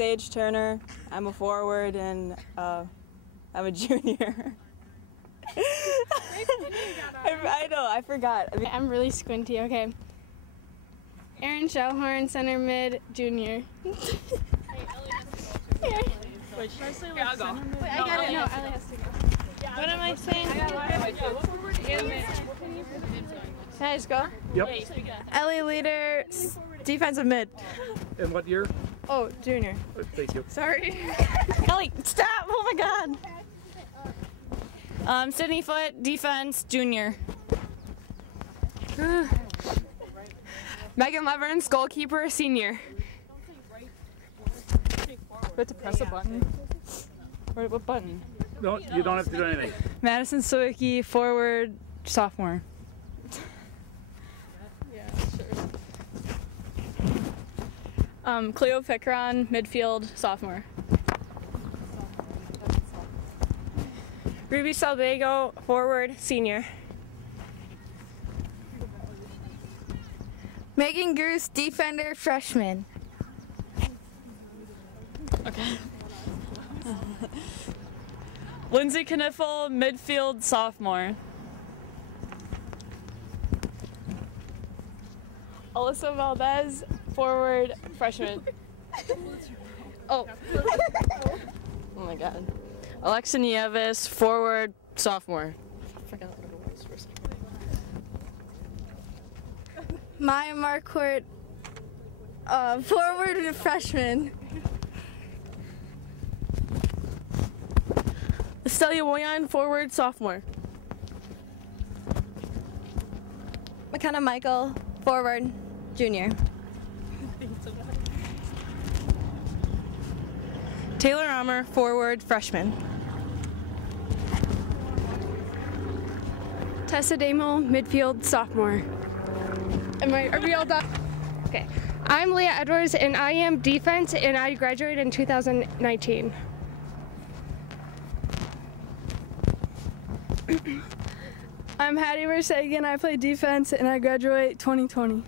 Sage Turner. I'm a forward and I'm a junior. I know, I forgot. I'm really squinty, okay. Erin Shellhorn, center mid, junior. Wait, should I say like I'll go. center mid? Wait, I got it. No, Ellie has to go. What am I saying? Can I just go? Yep. Ellie Leader, defensive mid. And what year? Oh, junior. Thank you. Sorry. Ellie, stop! Oh my God. Sydney Foot, defense, junior. Megan Leverns, goalkeeper, senior. But to press a button. What button? No, you don't have to do anything. Madison Sawicki, forward, sophomore. Yeah, sure. Cleo Picaron, midfield, sophomore. Ruby Salvago, forward, senior. Megan Goose, defender, freshman. Okay. Lindsay Kniffel, midfield, sophomore. Alyssa Valdez, forward, freshman. Oh. Oh my God. Alexa Nieves, forward, sophomore. I forgot what it was for a second. Maya Marquardt, forward, freshman. Estelia Woyan, forward, sophomore. McKenna Michael, forward, junior. Taylor Armour, forward, freshman. Tessa Damo, midfield, sophomore. Are we all done? Okay. I'm Leah Edwards, and I am defense, and I graduated in 2019. I'm Hattie Versagen, I play defense, and I graduate 2020.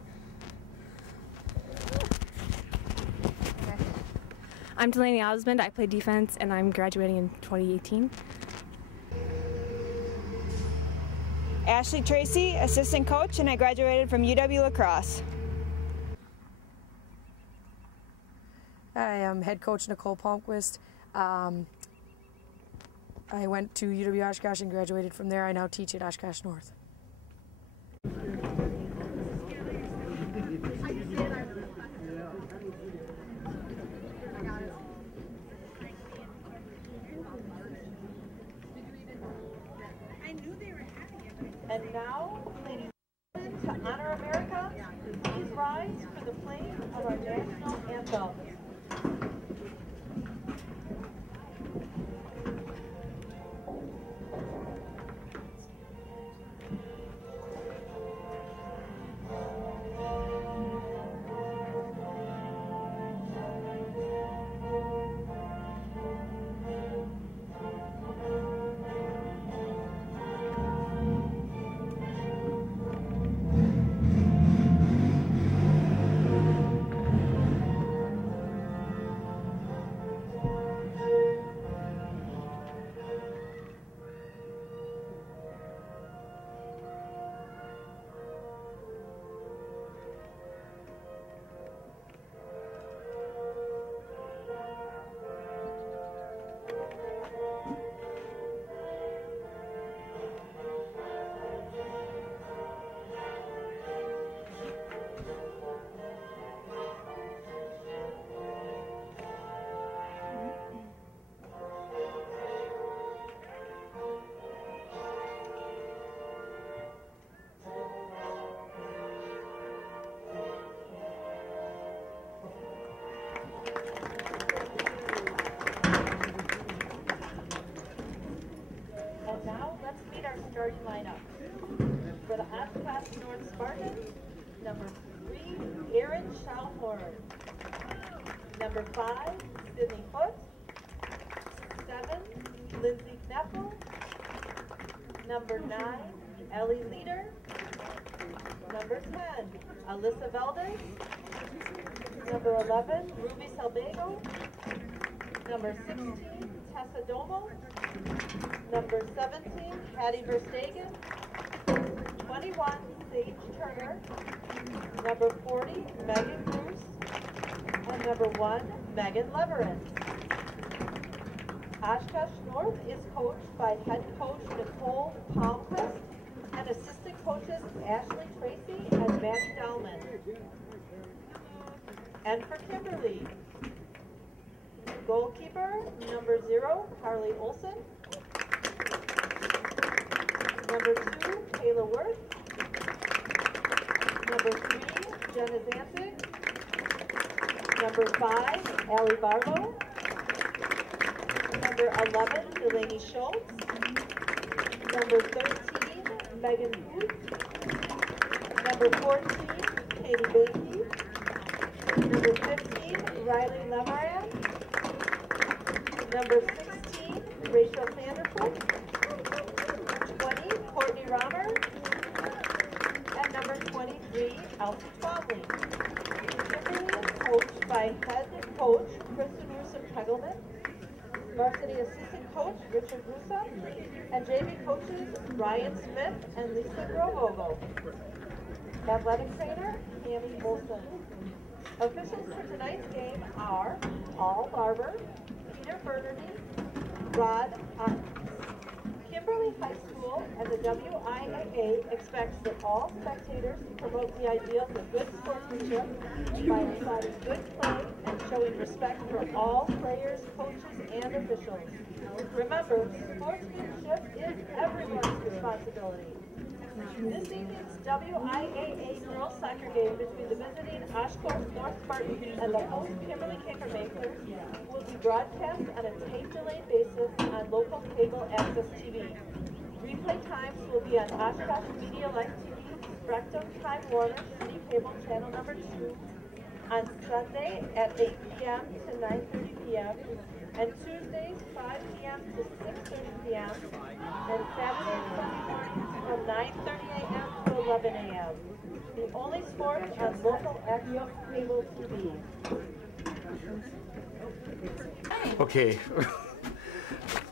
I'm Delaney Osmond, I play defense, and I'm graduating in 2018. Ashley Tracy, assistant coach, and I graduated from UW La Crosse. I am head coach Nicole Palmquist. I went to UW Oshkosh and graduated from there. I now teach at Oshkosh North. And now, ladies and gentlemen, to honor America, please rise for the playing of our national anthem. Starting lineup. For the Oshkosh North Spartans, number 3, Erin Shellhorn. Number 5, Sydney Foot. 7, Lindsay Kniffel. Number 9, Ellie Leader. Number 10, Alyssa Valdez. Number 11, Ruby Salvago. Number 16, Tessa Domo. Number 17, Hattie Verstegen. 21, Sage Turner. Number 40, Megan Bruce. And number 1, Megan Leverett. Oshkosh North is coached by head coach Nicole Palmquist and assistant coaches Ashley Tracy and Maddie Dahlman. And for Kimberly, goalkeeper number 0, Harley Olson. Number 2, Kayla Worth. Number 3, Jenna Zanzig. Number 5, Allie Barlow. Number 11, Delaney Schultz. Number 13, Megan Booth. Number 14, Katie Bankey. Number 15, Riley Lemaran. Number 16, Rachel Sanderfoot. 20, Courtney Romer. And number 23, Elsie Twombly. Kimberly is coached by head coach Kristen Russo-Tegelman, varsity assistant coach Richard Russo, and JV coaches Ryan Smith and Lisa Grovogel. Athletic trainer Tammy Olson. Officials for tonight's game are Paul Barber, Peter Bernardy, Rod Hunt. Kimberly High School and the WIAA expects that all spectators promote the ideals of good sportsmanship by inciting good play and showing respect for all players, coaches, and officials. Remember, sportsmanship is everyone's responsibility. This evening's WIAA girls soccer game between the visiting Oshkosh North Spartans and the host Kimberly Papermakers will be broadcast on a tape-delayed basis on local cable access TV. Replay times will be on Oshkosh Media Life TV, Spectrum Time Warner City Cable Channel number 2 on Sunday at 8 p.m. to 9:30 p.m. and Tuesdays 5 p.m. to 6:30 p.m. and Saturdays from 9:30 a.m. to 11 a.m. The only sport on local access cable TV. Okay.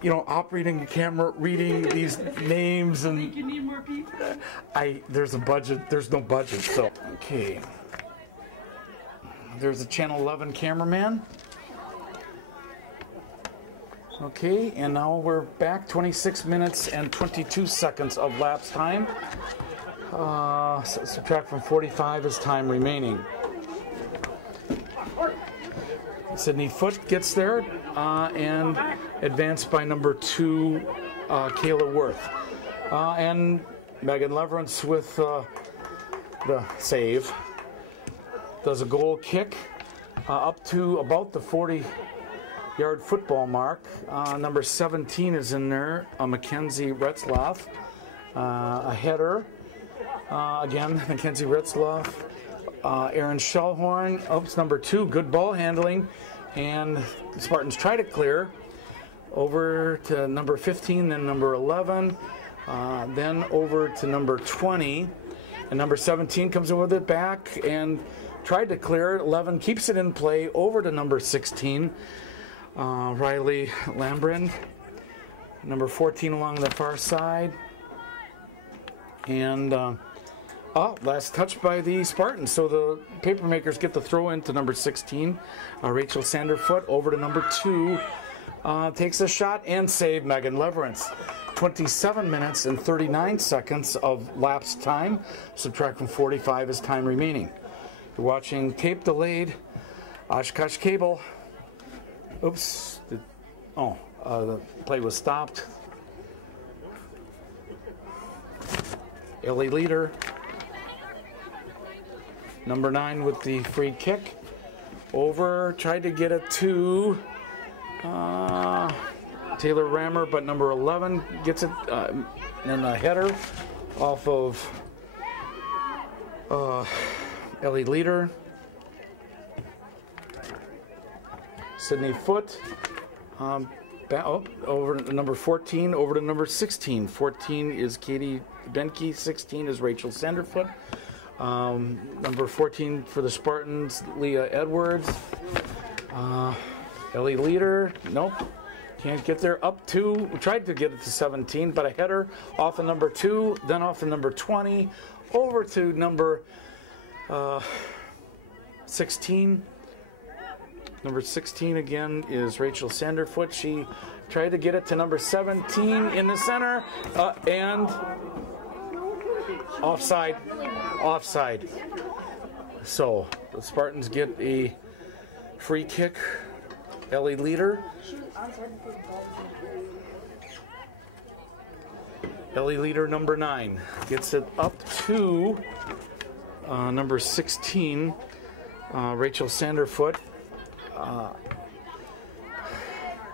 You know, operating the camera, reading these names, and You need more people? there's a budget. There's no budget, so okay. There's a Channel 11 cameraman. Okay, and now we're back. 26 minutes and 22 seconds of lapse time. Subtract from 45 is time remaining. Sydney Foote gets there and advanced by number 2, Kayla Worth. And Megan Leverance with the save. Does a goal kick up to about the 40-yard football mark. Number 17 is in there, Mackenzie Retzloff. A header. Again, Mackenzie Retzloff. Aaron Shellhorn, number 2, good ball handling, and the Spartans try to clear over to number 15, then number 11, then over to number 20, and number 17 comes in with it back and tried to clear. 11 keeps it in play over to number 16, Riley Lambrand, number 14 along the far side, and last touch by the Spartans. So the Papermakers get the throw into number 16. Rachel Sanderfoot over to number 2. Takes a shot and save Megan Leverance. 27 minutes and 39 seconds of lapsed time. Subtract from 45 is time remaining. You're watching tape delayed Oshkosh Cable. Oops. The play was stopped. Ellie Leader. Number 9 with the free kick. Over, tried to get it to Taylor Rammer, but number 11 gets it in a header off of Ellie Leader. Sydney Foote over to number 14, over to number 16. 14 is Katie Benke, 16 is Rachel Sanderfoot. Number 14 for the Spartans, Leah Edwards. Ellie Leader, nope, can't get there. Up to, we tried to get it to 17, but I had her off of number 2, then off of number 20, over to number 16. Number 16 again is Rachel Sanderfoot. She tried to get it to number 17 in the center, and offside. So the Spartans get a free kick. Ellie Leader. Ellie Leader number 9 gets it up to number 16, Rachel Sanderfoot.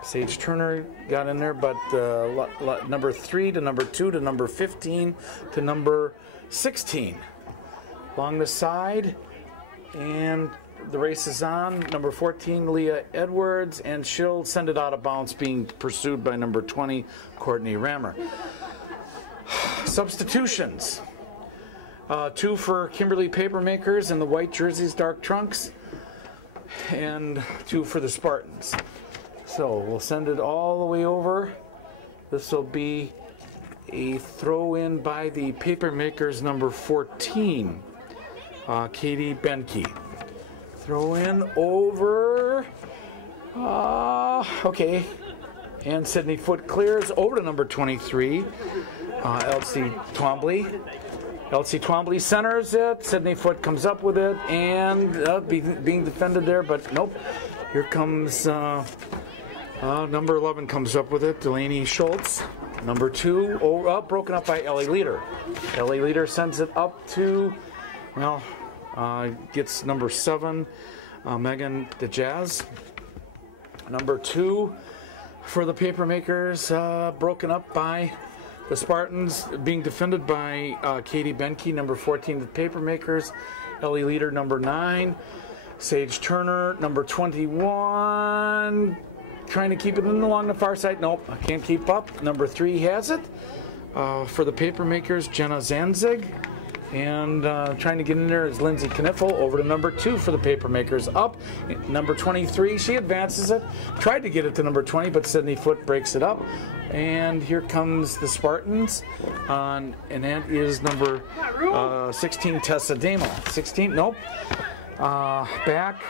Sage Turner got in there, but number 3 to number 2 to number 15 to number 16. Along the side, and the race is on. Number 14, Leah Edwards, and she'll send it out of bounds, being pursued by number 20, Courtney Rammer. Substitutions. 2 for Kimberly Papermakers in the white jerseys, dark trunks, and 2 for the Spartans. So we'll send it all the way over. This will be a throw in by the Papermakers number 14, Katie Benke. Throw in over, okay, and Sydney Foot clears over to number 23, Elsie Twombly. Elsie Twombly centers it, Sydney Foot comes up with it, and being defended there, but nope. Here comes number 11 comes up with it, Delaney Schultz. Number 2, broken up by Ellie Leader. Ellie Leader sends it up to, well, gets number 7, Megan DeJazz. Number 2 for the Papermakers, broken up by the Spartans, being defended by Katie Benke, number 14, the Papermakers. Ellie Leader, number 9. Sage Turner, number 21. Trying to keep it in along the far side. Nope, I can't keep up. Number 3 has it. For the Papermakers, Jenna Zanzig. And trying to get in there is Lindsay Kniffel. Over to number 2 for the Papermakers. Up. Number 23, she advances it. Tried to get it to number 20, but Sydney Foot breaks it up. And here comes the Spartans. And that is number 16, Tessa Damo. 16, nope. Back.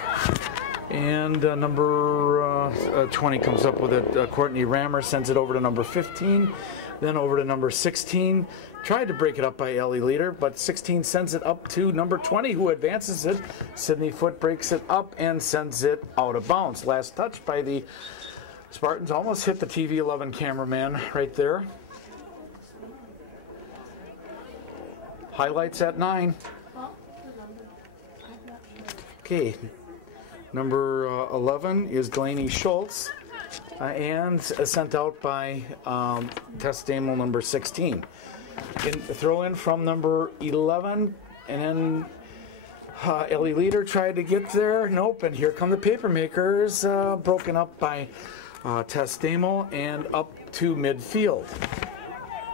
And number 20 comes up with it. Courtney Rammer sends it over to number 15. Then over to number 16. Tried to break it up by Ellie Leader, but 16 sends it up to number 20, who advances it. Sydney Foot breaks it up and sends it out of bounds. Last touch by the Spartans. Almost hit the TV 11 cameraman right there. Highlights at 9. Okay. Number 11 is Delaney Schultz, and sent out by Tess Damel, number 16. Throw in from number 11, and then Ellie Leader tried to get there. Nope, and here come the Papermakers, broken up by Tess Damel and up to midfield.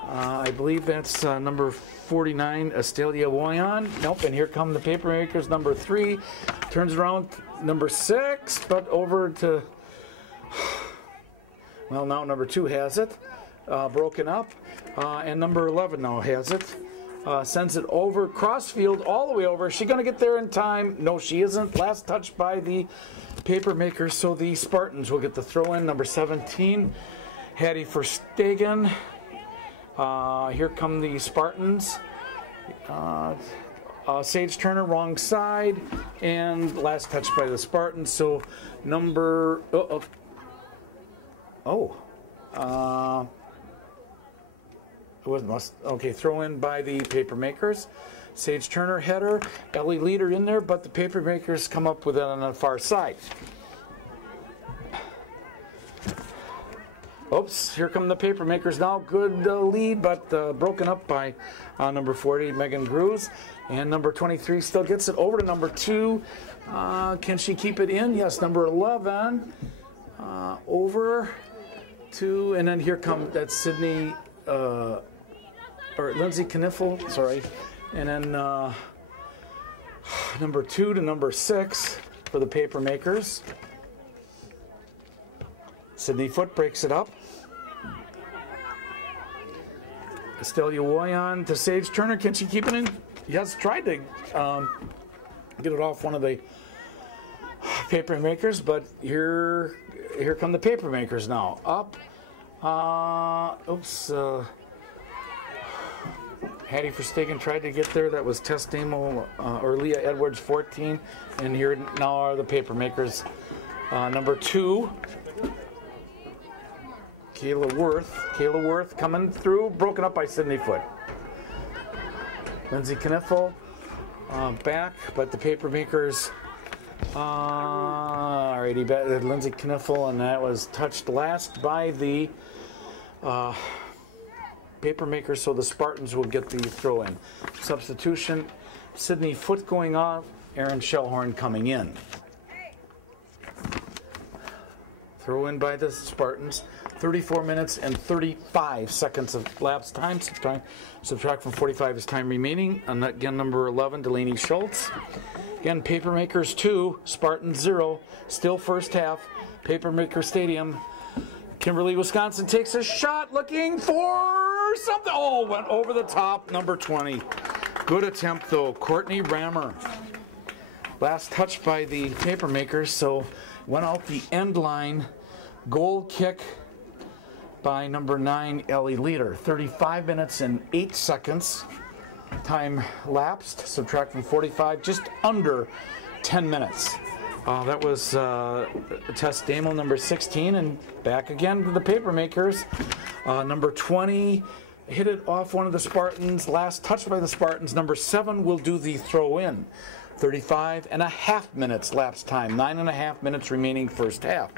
I believe that's number 49, Estelia Woyan. Nope, and here come the Papermakers, number 3. Turns around, number 6, but over to, well, now number 2 has it. Broken up. And number 11 now has it. Sends it over, crossfield, all the way over. Is she going to get there in time? No, she isn't. Last touch by the Papermakers, so the Spartans will get the throw in. Number 17, Hattie Verstegen. Here come the Spartans. Sage Turner, wrong side, and last touch by the Spartans. So number it wasn't okay. Throw in by the Papermakers. Sage Turner header, Ellie Leader in there, but the Papermakers come up with it on the far side. Oops, here come the Papermakers now. Good lead, but broken up by number 40, Megan Grews. And number 23 still gets it over to number 2. Can she keep it in? Yes, number 11. Over 2, and then here that's Sydney, or Lindsay Kniffel, sorry. And then number 2 to number 6 for the Papermakers. Sydney Foote breaks it up. Estelia Woyan to Sage Turner. Can she keep it in? Yes, tried to get it off one of the Papermakers, but here come the Papermakers now. Up. Hattie Verstegen tried to get there. That was Tess Damo or Leah Edwards, 14. And here now are the Papermakers. Number 2, Kayla Worth coming through, broken up by Sydney Foote. Lindsay Kniffel back, but the Papermakers already Lindsay Kniffel, and that was touched last by the Papermakers, so the Spartans will get the throw in. Substitution, Sydney Foote going off, Aaron Shellhorn coming in. Throw in by the Spartans. 34 minutes and 35 seconds of lapse time. Subtract from 45 is time remaining. And again, number 11, Delaney Schultz. Again, Papermakers 2, Spartans 0. Still first half. Papermaker Stadium. Kimberly, Wisconsin takes a shot looking for something. Oh, went over the top. Number 20. Good attempt, though. Courtney Rammer. Last touch by the Papermakers, so went out the end line. Goal kick by number 9, Ellie Leader. 35 minutes and 8 seconds. Time lapsed. Subtract from 45, just under 10 minutes. That was Tess Damo, number 16, and back again to the Papermakers. Number 20 hit it off one of the Spartans. Last touch by the Spartans. Number 7 will do the throw in. 35.5 minutes lapse time. 9.5 minutes remaining first half.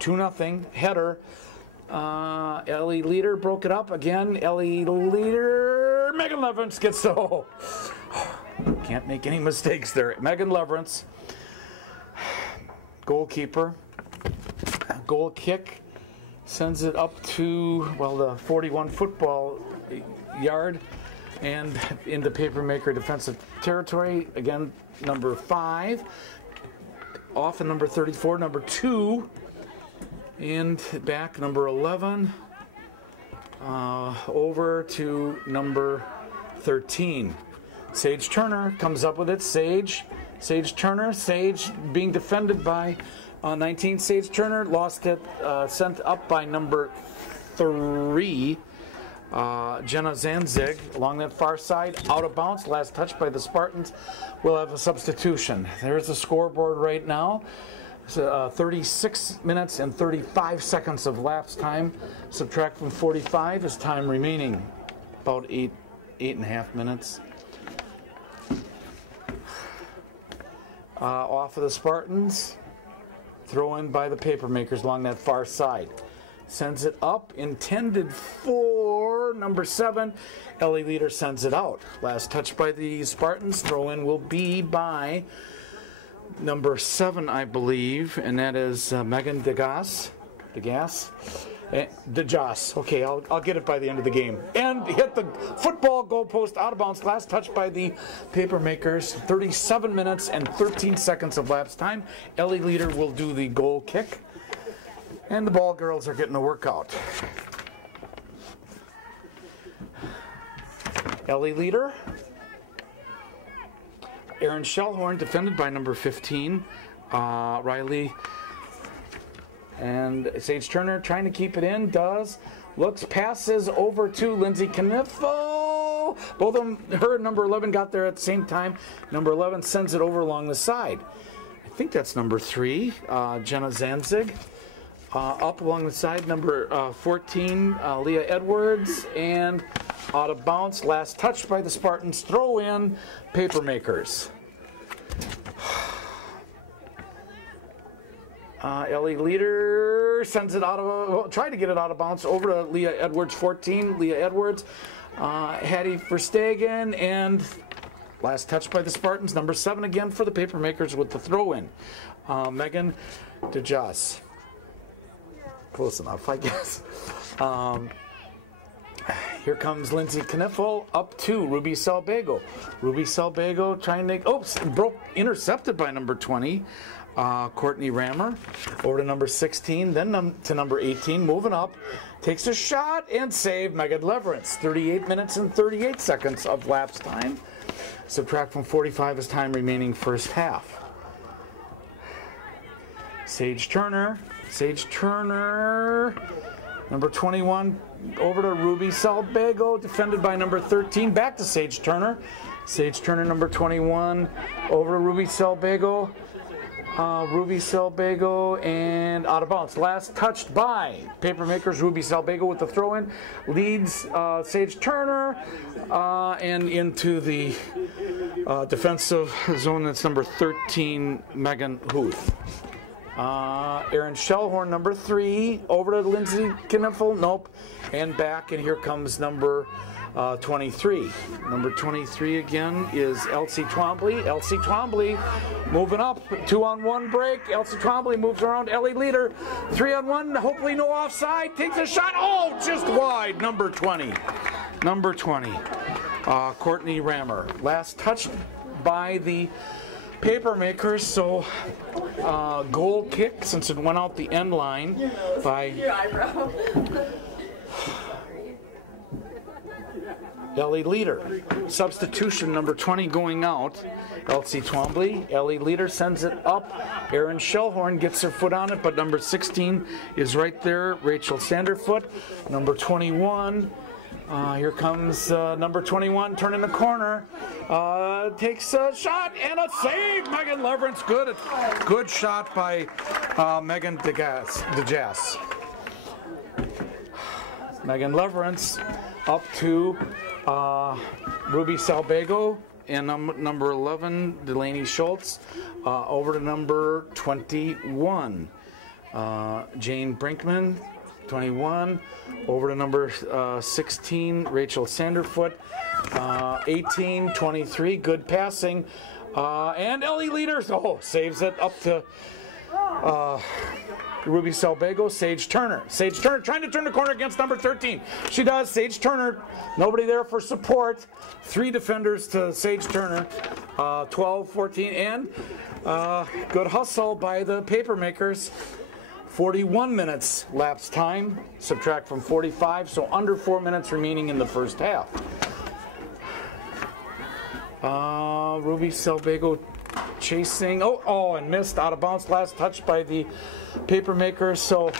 2-0 header. Ellie Leader broke it up again. Ellie Leader. Megan Leverance gets the hole. Can't make any mistakes there. Megan Leverance, goalkeeper. Goal kick sends it up to, well, the 41 football yard and into Papermaker defensive territory. Again, number 5. Off in number 34, number 2. And back, number 11, over to number 13. Sage Turner comes up with it. Sage Turner. Sage being defended by 19. Sage Turner lost it, sent up by number 3. Jenna Zanzig along that far side, out of bounds. Last touch by the Spartans. We'll have a substitution. There's the scoreboard right now. 36 minutes and 35 seconds of lapse time. Subtract from 45 is time remaining. About 8.5 minutes. Off of the Spartans. Throw in by the Papermakers along that far side. Sends it up, intended for number 7. Ellie Leader sends it out. Last touch by the Spartans. Throw in will be by number 7, I believe, and that is Megan DeGas. Okay, I'll get it by the end of the game. And hit the football goalpost out of bounds. Last touch by the Papermakers. 37 minutes and 13 seconds of lapse time. Ellie Leader will do the goal kick. And the ball girls are getting a workout. Ellie Leader. Aaron Shellhorn defended by number 15. Riley and Sage Turner trying to keep it in. Looks, passes over to Lindsay Kniffel. Both of them, her and number 11 got there at the same time. Number 11 sends it over along the side. I think that's number 3, Jenna Zanzig. Up along the side, number 14, Leah Edwards, and out of bounds. Last touch by the Spartans. Throw in Papermakers. Ellie Leader sends it out of, tried to get it out of bounds over to Leah Edwards, 14. Leah Edwards, Hattie Verstegen, and last touch by the Spartans. Number 7 again for the Papermakers with the throw in. Megan DeJoss. close enough, I guess. Here comes Lindsay Kniffel up to Ruby Salbago. Ruby Salbago trying to, intercepted by number 20, Courtney Rammer. Over to number 16, then to number 18, moving up. Takes a shot and save Megan Leverance. 38 minutes and 38 seconds of lapse time. Subtract from 45 is time remaining first half. Sage Turner, number 21, over to Ruby Salbago, defended by number 13, back to Sage Turner. Sage Turner, number 21, over to Ruby Salbago. Ruby Salbago and out of bounds. Last touched by Papermakers. Ruby Salbago with the throw-in. Leads Sage Turner and into the defensive zone. That's number 13, Megan Huth. Erin Shellhorn, number 3, over to Lindsay Kniffel, nope, and back, and here comes number 23. Number 23 again is Elsie Twombly. Elsie Twombly moving up, 2-on-1 break. Elsie Twombly moves around Ellie Leader, 3-on-1, hopefully no offside, takes a shot, oh, just wide, number 20. Number 20, Courtney Rammer. Last touched by the Papermakers, so goal kick since it went out the end line by Ellie Leader. Substitution number 20 going out. Elsie Twombly. Ellie Leader sends it up. Erin Shellhorn gets her foot on it, but number 16 is right there. Rachel Sanderfoot. Number 21. Here comes number 21, turning the corner. Takes a shot and a save. Megan Leverance, good shot by Megan DeJass. Megan Leverance up to Ruby Salbago and number 11, Delaney Schultz. Over to number 21, Jane Brinkman. 21, over to number 16, Rachel Sanderfoot, 18, 23, good passing, and Ellie Leader, saves it up to Ruby Salbago. Sage Turner trying to turn the corner against number 13. She does. Sage Turner, nobody there for support. 3 defenders to Sage Turner, 12, 14, and good hustle by the Papermakers. 41 minutes lapse time, subtract from 45, so under 4 minutes remaining in the first half. Ruby Salbago chasing, and missed, out of bounds, last touch by the Papermakers, so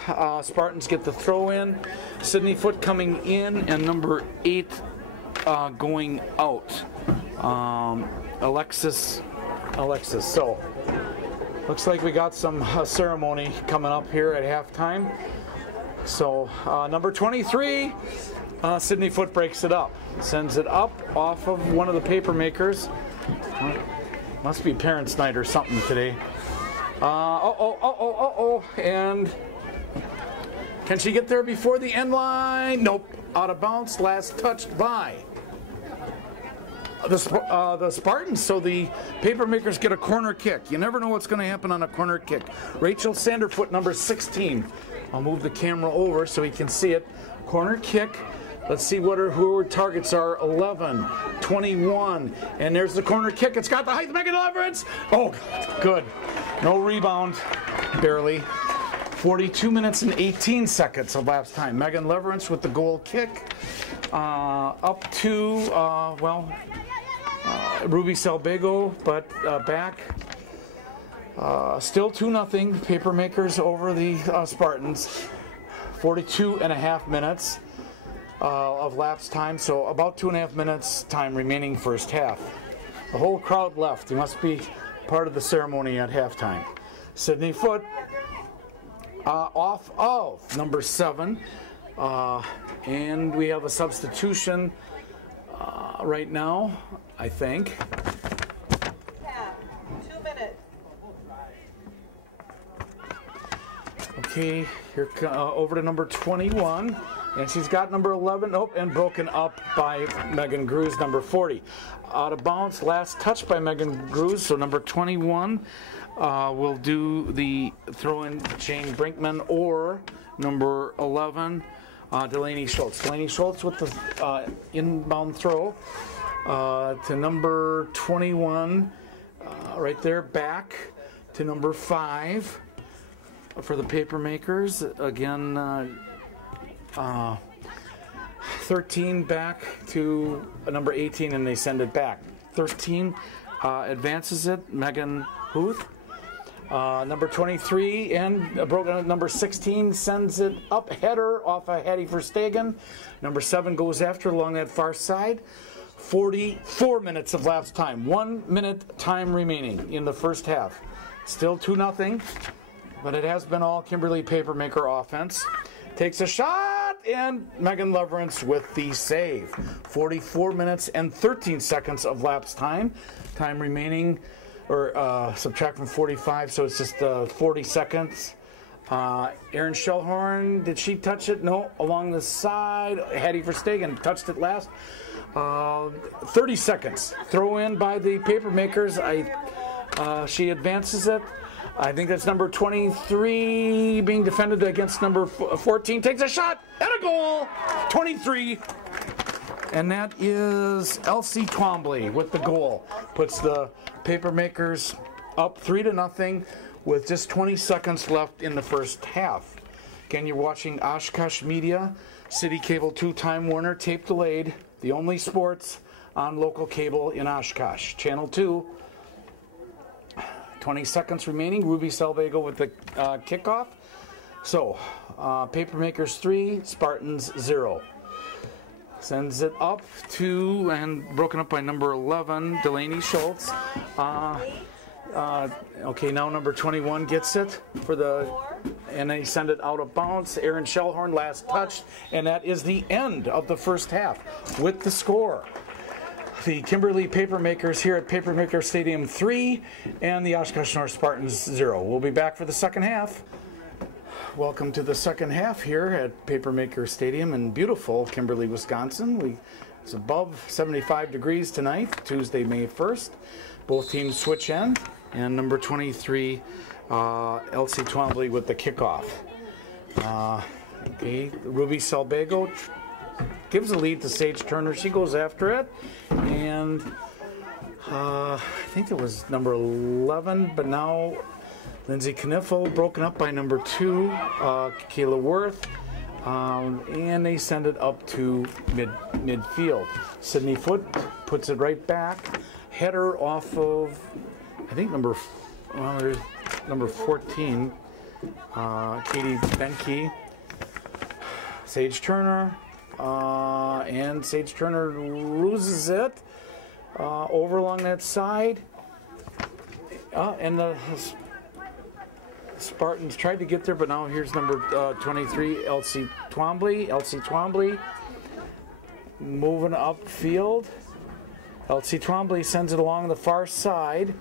Spartans get the throw in. Sydney Foote coming in, and number 8 going out. Alexis, so looks like we got some ceremony coming up here at halftime. So number 23, Sydney Foote breaks it up. Sends it up off of one of the Papermakers. Must be parents' night or something today. And can she get there before the end line? Nope. Out of bounds, last touched by the Spartans, so the Papermakers get a corner kick. You never know what's going to happen on a corner kick. Rachel Sanderfoot, number 16. I'll move the camera over so we can see it. Corner kick. Let's see who her targets are. 11, 21, and there's the corner kick. It's got the height. Megan Leverance. Oh, good. No rebound, barely. 42 minutes and 18 seconds of lapse time. Megan Leverance with the goal kick. Up to, Ruby Salbago, but back. Still 2-0. Papermakers over the Spartans. 42 and a half minutes of lapse time, so about 2.5 minutes time remaining first half. The whole crowd left. They must be part of the ceremony at halftime. Sydney Foote off of number 7, and we have a substitution right now, I think. 2 minutes. Okay, here over to number 21, and she's got number 11, and broken up by Megan Grues, number 40. Out of bounds, last touch by Megan Grues, so number 21 will do the throw-in. Jane Brinkman or number 11, Delaney Schultz. Delaney Schultz with the inbound throw to number 21, right there, back to number 5 for the Papermakers. Again, 13 back to number 18, and they send it back. 13 advances it, Megan Huth. Number 23 and broken number 16 sends it up, header off of Hattie Verstegen. Number 7 goes after along that far side. 44 minutes of lapse time. 1 minute time remaining in the first half. Still 2-0, but it has been all Kimberly Papermaker offense. Takes a shot, and Megan Leverance with the save. 44 minutes and 13 seconds of lapse time. Time remaining, or subtract from 45, so it's just 40 seconds. Erin Shellhorn, did she touch it? No, along the side. Hattie Verstegen touched it last. 30 seconds. Throw in by the Papermakers. She advances it. I think that's number 23 being defended against number 14. Takes a shot and a goal. 23. And that is Elsie Twombly with the goal. Puts the Papermakers up 3-0 with just 20 seconds left in the first half. Again, you're watching Oshkosh Media, City Cable 2 Time Warner, tape delayed, the only sports on local cable in Oshkosh. Channel 2. 20 seconds remaining. Ruby Salvago with the kickoff. So, Papermakers 3, Spartans 0. Sends it up to, and broken up by number 11, Delaney Schultz. Okay, now number 21 gets it for the, and they send it out of bounds. Erin Shellhorn last touch, and that is the end of the first half with the score. The Kimberly Papermakers here at Papermaker Stadium 3 and the Oshkosh North Spartans 0. We'll be back for the second half. Welcome to the second half here at Papermaker Stadium in beautiful Kimberly, Wisconsin. It's above 75 degrees tonight, Tuesday, May 1st. Both teams switch end, and number 23, Elsie Twombly with the kickoff. Okay, Ruby Salvago gives the lead to Sage Turner. She goes after it, and I think it was number 11, but now Lindsay Kniffel broken up by number 2, Kayla Worth, and they send it up to midfield. Sydney Foote puts it right back. Header off of, I think number 14, Katie Benke. Sage Turner. And Sage Turner loses it over along that side, and the Spartans tried to get there, but now here's number 23, Elsie Twombly. Elsie Twombly moving upfield. Elsie Twombly sends it along the far side.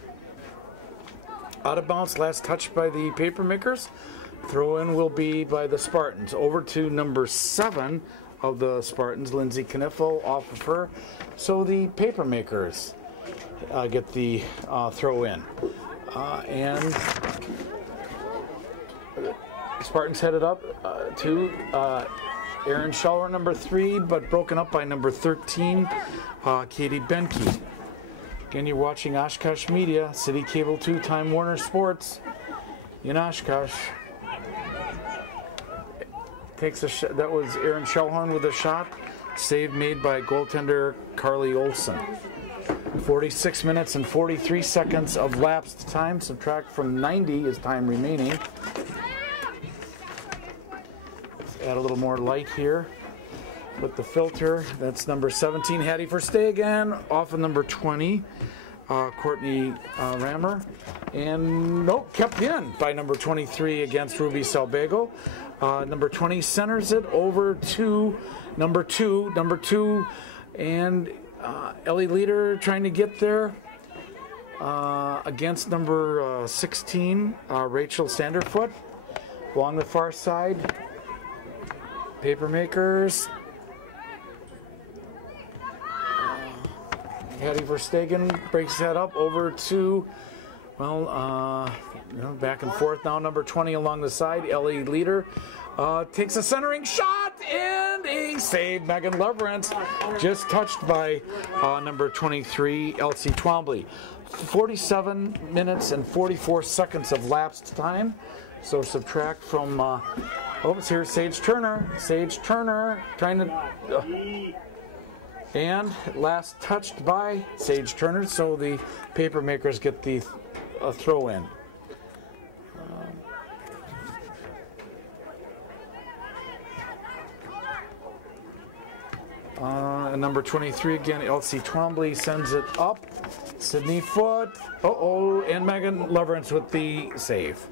Out of bounds, last touch by the Papermakers. Throw in will be by the Spartans. Over to number 7 of the Spartans, Lindsay Kniffel, off of her. So the Papermakers get the throw in. And Spartans headed up to Erin Schauer, number 3, but broken up by number 13, Katie Benke. Again, you're watching Oshkosh Media, City Cable 2, Time Warner Sports in Oshkosh. Takes a shot. That was Erin Shellhorn with a shot. Save made by goaltender Carly Olson. 46 minutes and 43 seconds of lapsed time. Subtract from 90 is time remaining. Let's add a little more light here with the filter. That's number 17, Hattie Verstegen, off of number 20, Courtney Rammer. And nope, kept in by number 23 against Ruby Salvago. Number 20 centers it over to number 2, and Ellie Leader trying to get there against number 16, Rachel Sanderfoot. Along the far side, Papermakers. Hattie Verstegen breaks that up over to, well, back and forth now. Number 20 along the side, Ellie Leader. Takes a centering shot and a save. Megan Leverance just touched by number 23, Elsie Twombly. 47 minutes and 44 seconds of lapsed time. So subtract from, here's Sage Turner. Sage Turner trying to, and last touched by Sage Turner. So the Papermakers get the throw in. Number 23 again, Elsie Twombly sends it up. Sydney Foote, and Megan Leverance with the save.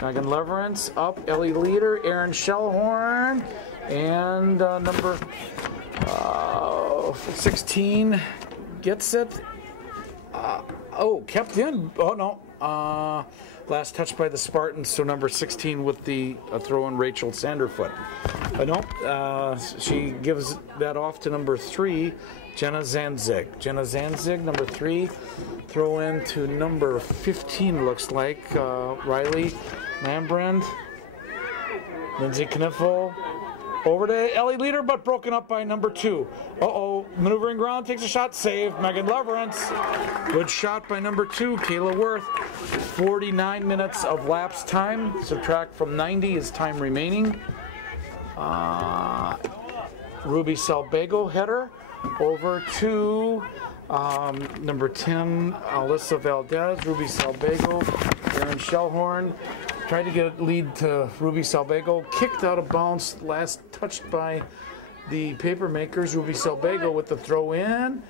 Megan Leverance up, Ellie Leader, Erin Shellhorn, and number 16 gets it. Kept in. Oh no. Last touch by the Spartans, so number 16 with the throw in, Rachel Sanderfoot. She gives that off to number 3, Jenna Zanzig. Jenna Zanzig, number 3, throw in to number 15, looks like, Riley Lambrand. Lindsay Kniffel. Over to Ellie Leader, but broken up by number 2. Maneuvering ground, takes a shot, save. Megan Leverance. Good shot by number 2, Kayla Worth. 49 minutes of lapse time. Subtract from 90 is time remaining. Ruby Salbago header. Over to number 10, Alyssa Valdez. Ruby Salbago, Erin Shellhorn. Tried to get a lead to Ruby Salbago. Kicked out of bounds. Last touched by the Papermakers. Ruby Salbago with the throw in.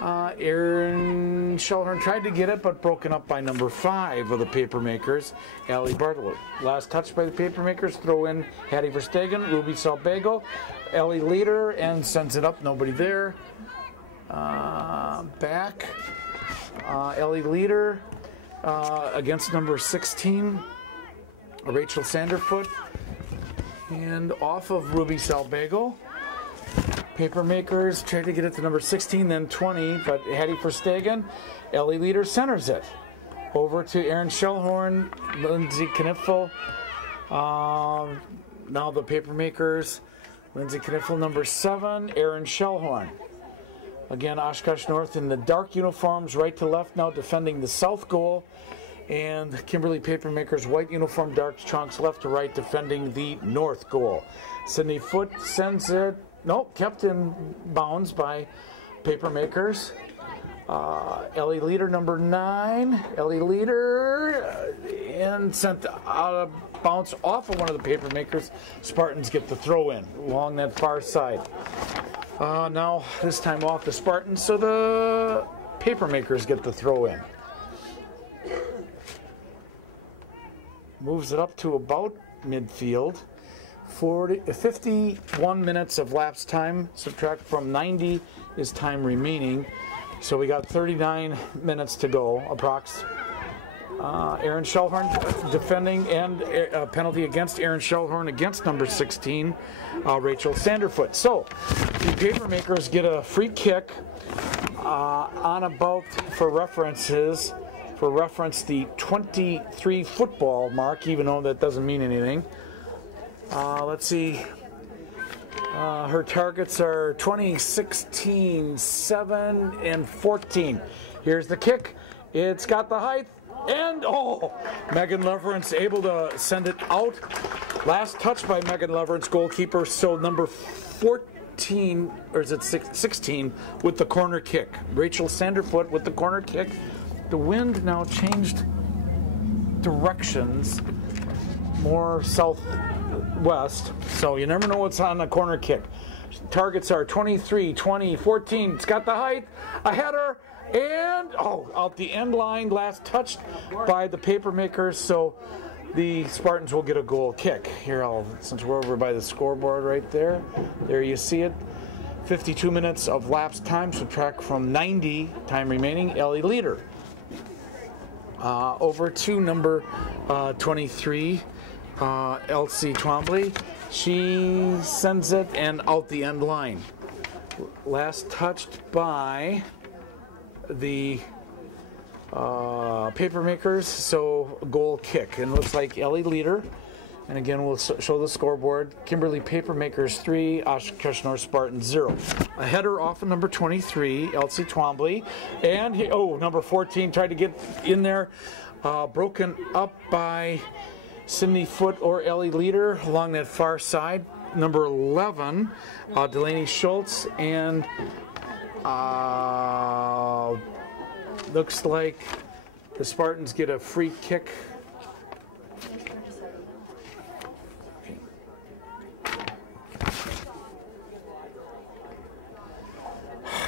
Erin Shellhorn tried to get it, but broken up by number 5 of the Papermakers, Allie Bartlett. Last touch by the Papermakers. Throw in Hattie Verstegen. Ruby Salbago. Ellie Leader and sends it up. Nobody there. Back. Ellie Leader against number 16. Rachel Sanderfoot, and off of Ruby Salbago. Papermakers tried to get it to number 16, then 20, but Hattie Verstegen, Ellie Leader centers it. Over to Erin Shellhorn, Lindsay Kniffel. Now the Papermakers, Lindsay Kniffel, number 7, Erin Shellhorn. Again, Oshkosh North in the dark uniforms, right to left now, defending the south goal. And Kimberly Papermakers, white uniform, dark trunks, left to right, defending the north goal. Sydney Foote sends it, kept in bounds by Papermakers. Ellie Leader, number 9. Ellie Leader, and sent out of bounds off of one of the Papermakers. Spartans get the throw in along that far side. Now, this time off the Spartans, so the Papermakers get the throw in. Moves it up to about midfield. 51 minutes of lapse time. Subtract from 90 is time remaining. So we got 39 minutes to go, approx. Erin Shellhorn defending, and a penalty against Erin Shellhorn against number 16, Rachel Sanderfoot. So the Papermakers get a free kick on about, for reference, the 23 football mark, even though that doesn't mean anything. Let's see. Her targets are 20, 16, 7, and 14. Here's the kick. It's got the height. And, Megan Leverance able to send it out. Last touch by Megan Leverance, goalkeeper. So number 14, or is it 16, with the corner kick. Rachel Sanderfoot with the corner kick. The wind now changed directions, more southwest, so you never know what's on the corner kick. Targets are 23, 20, 14. It's got the height, a header, and out the end line, last touched by the Papermakers, so the Spartans will get a goal kick. Here, since we're over by the scoreboard right there, there you see it. 52 minutes of lapsed time, subtract from 90, time remaining, Ellie Leader. Over to number 23, Elsie Twombly. She sends it and out the end line. Last touched by the Papermakers, so goal kick. And it looks like Ellie leader. And again, we'll show the scoreboard. Kimberly Papermakers 3, Oshkosh North Spartans 0. A header off of number 23, Elsie Twombly. And number 14 tried to get in there. Broken up by Sydney Foote or Ellie Leader along that far side. Number 11, Delaney Schultz. And looks like the Spartans get a free kick.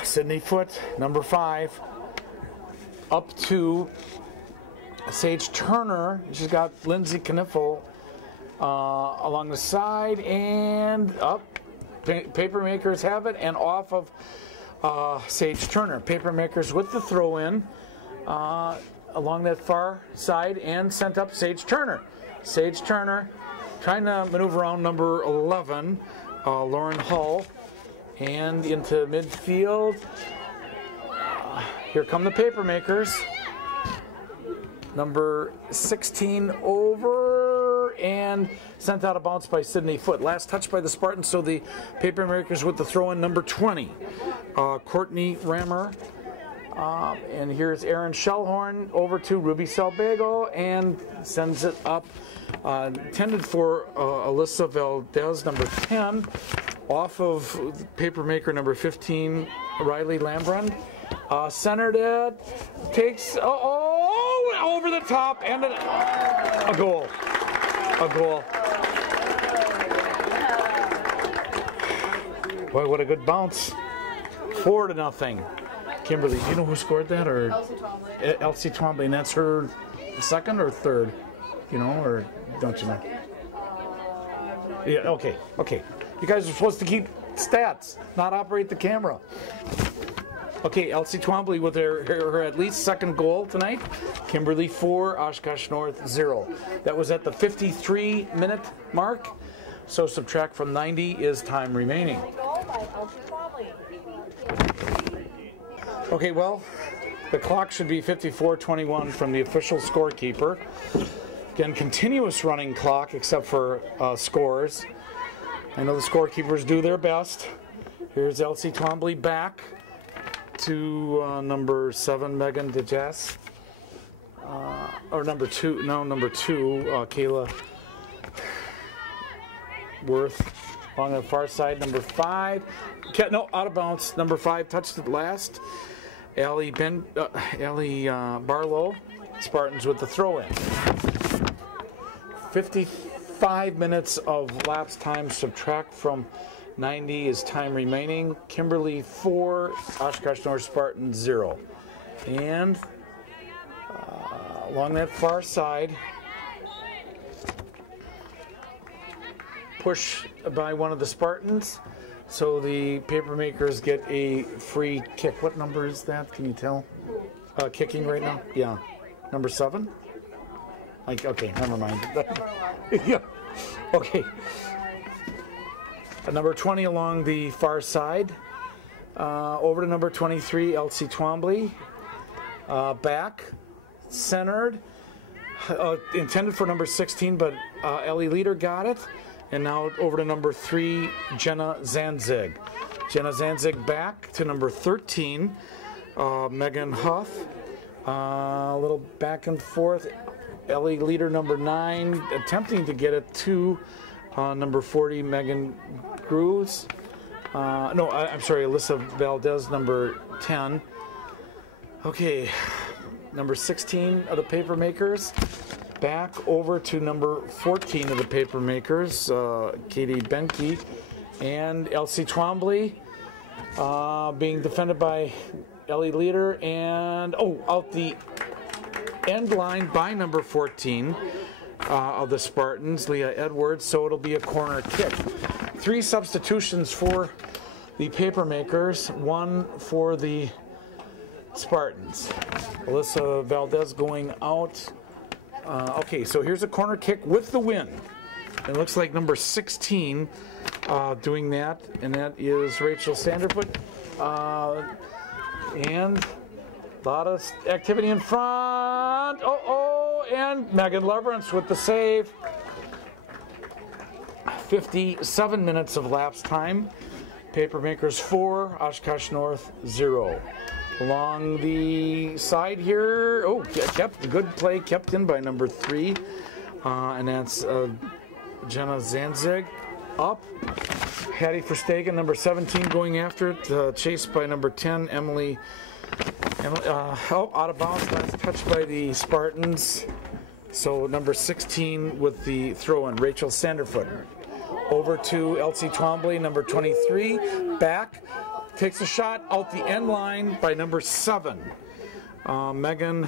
Sydney Foote, number 5, up to Sage Turner. She's got Lindsay Kniffel along the side, and up. Papermakers have it, and off of Sage Turner. Papermakers with the throw in along that far side, and sent up Sage Turner. Sage Turner trying to maneuver around number 11, Lauren Hull. And into midfield. Here come the Papermakers. Number 16 over and sent out of bounds by Sydney Foote. Last touch by the Spartans, so the Papermakers with the throw in. Number 20, Courtney Rammer. And here's Erin Shellhorn over to Ruby Salbago and sends it up. Intended for Alyssa Valdez, number 10. Off of Papermaker number 15, Riley Lambrand. Centered it, takes, over the top, and a goal. A goal. Boy, what a good bounce. 4-0. Kimberly, do you know who scored that? Or Elsie Twombly, and that's her second or third? You know, or don't you know? Yeah, okay. You guys are supposed to keep stats, not operate the camera. Okay, Elsie Twombly with her at least second goal tonight. Kimberly 4, Oshkosh North 0. That was at the 53-minute mark. So subtract from 90 is time remaining. Okay, well, the clock should be 54:21 from the official scorekeeper. Again, continuous running clock except for scores. I know the scorekeepers do their best. Here's Elsie Twombly back to number 7, Megan DeJess. Or number 2, Kayla Worth. On the far side, number 5. Out of bounds. Number 5 touched it last. Allie Barlow. Spartans with the throw-in. 55 minutes of lapse time. Subtract from 90 is time remaining. Kimberly 4, Oshkosh North Spartans 0. And along that far side, push by one of the Spartans. So the Papermakers get a free kick. What number is that? Can you tell? Kicking right now? Yeah. Number 7? Okay, never mind. Yeah. Okay. Number 20 along the far side. Over to number 23, Elsie Twombly. Back. Centered. Intended for number 16, but Ellie Leader got it. And now over to number 3, Jenna Zanzig. Jenna Zanzig back to number 13, Megan Huff. A little back and forth. Ellie Leader number 9 attempting to get it to number 40, Megan Grooves. I'm sorry, Alyssa Valdez number 10. Okay, number 16 of the Papermakers. Back over to number 14 of the Papermakers, Katie Benke, and Elsie Twombly being defended by Ellie Leader, and out the end line by number 14 of the Spartans, Leah Edwards, so it'll be a corner kick. 3 substitutions for the Papermakers, 1 for the Spartans. Alyssa Valdez going out. Okay, so here's a corner kick with the win. It looks like number 16 doing that, and that is Rachel Sanderfoot. And A lot of activity in front. And Megan Leverance with the save. 57 minutes of lapse time. Papermakers 4, Oshkosh North 0. Along the side here, good play kept in by number 3. And that's Jenna Zanzig up. Hattie Verstegen, number 17, going after it. Chased by number 10, Emily. Out of bounds, last touch by the Spartans. So number 16 with the throw-in, Rachel Sanderfoot. Over to Elsie Twombly, number 23. Back, takes a shot out the end line by number 7. Megan.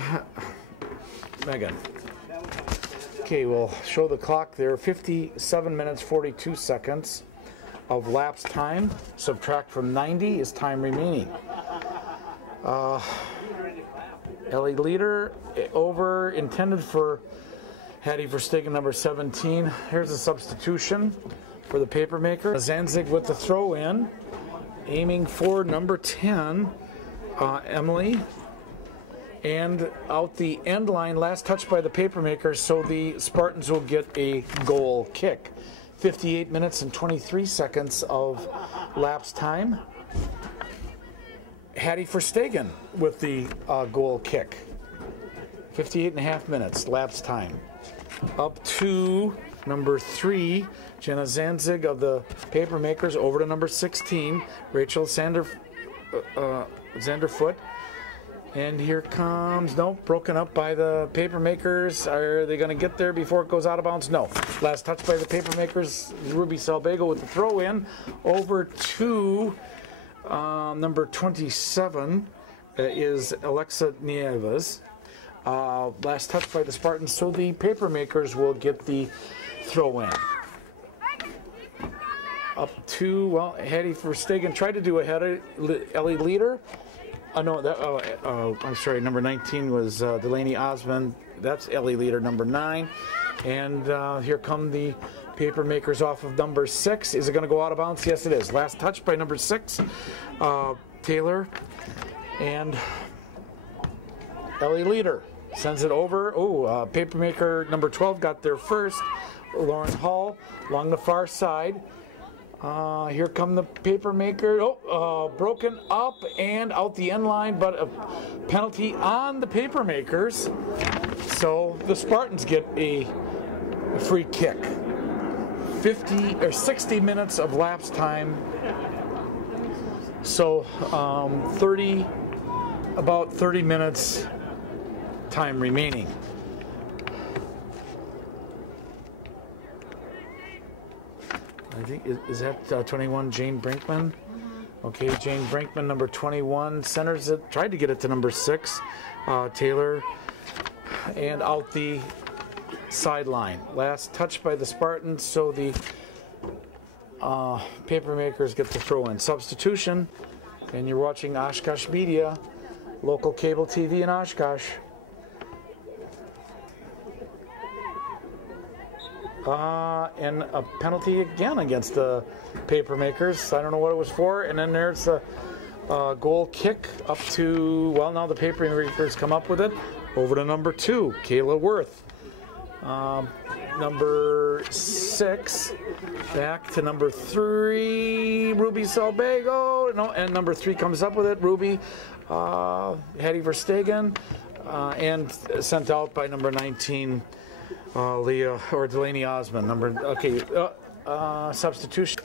Okay, we'll show the clock there. 57 minutes, 42 seconds of lapse time. Subtract from 90 is time remaining. Ellie Leader over, intended for Hattie Verstegen, number 17. Here's a substitution for the Papermaker. Zanzig with the throw in, aiming for number 10, Emily. And out the end line, last touch by the Papermakers, so the Spartans will get a goal kick. 58 minutes and 23 seconds of lapse time. Hattie Verstegen with the goal kick. 58 and a half minutes lapse time. Up to number 3, Jenna Zanzig of the Papermakers, over to number 16, Rachel Zanderfoot. And here comes, broken up by the Papermakers. Are they going to get there before it goes out of bounds? No. Last touch by the Papermakers, Ruby Salbago with the throw in. Over to number 27 is Alexa Nieves. Last touch by the Spartans, so the Papermakers will get the throw in. Up to, Hattie Verstegen tried to do a header, Ellie Leader. I'm sorry, number 19 was Delaney Osmond. That's Ellie Leader, number 9. And here come the Papermakers off of number 6. Is it going to go out of bounds? Yes, it is. Last touch by number 6, Taylor. And Ellie Leader sends it over. Papermaker number 12 got there first. Lauren Hall along the far side. Here come the Papermaker. Broken up and out the end line, but a penalty on the Papermakers. So the Spartans get a free kick. 60 minutes of lapse time. So about 30 minutes time remaining. I think, is that 21, Jane Brinkman? Okay, Jane Brinkman, number 21, centers it, tried to get it to number 6, Taylor, and out the sideline. Last touch by the Spartans, so the Papermakers get the throw in. Substitution, and you're watching Oshkosh Media, local cable TV in Oshkosh. And a penalty again against the Papermakers. I don't know what it was for. And then there's a goal kick up to, now the Papermakers come up with it. Over to number 2, Kayla Worth. Number 6, back to number 3, Ruby Salbago. And number 3 comes up with it, Ruby Hattie Verstegen. And sent out by number 19, Leah or Delaney Osmond. Substitution.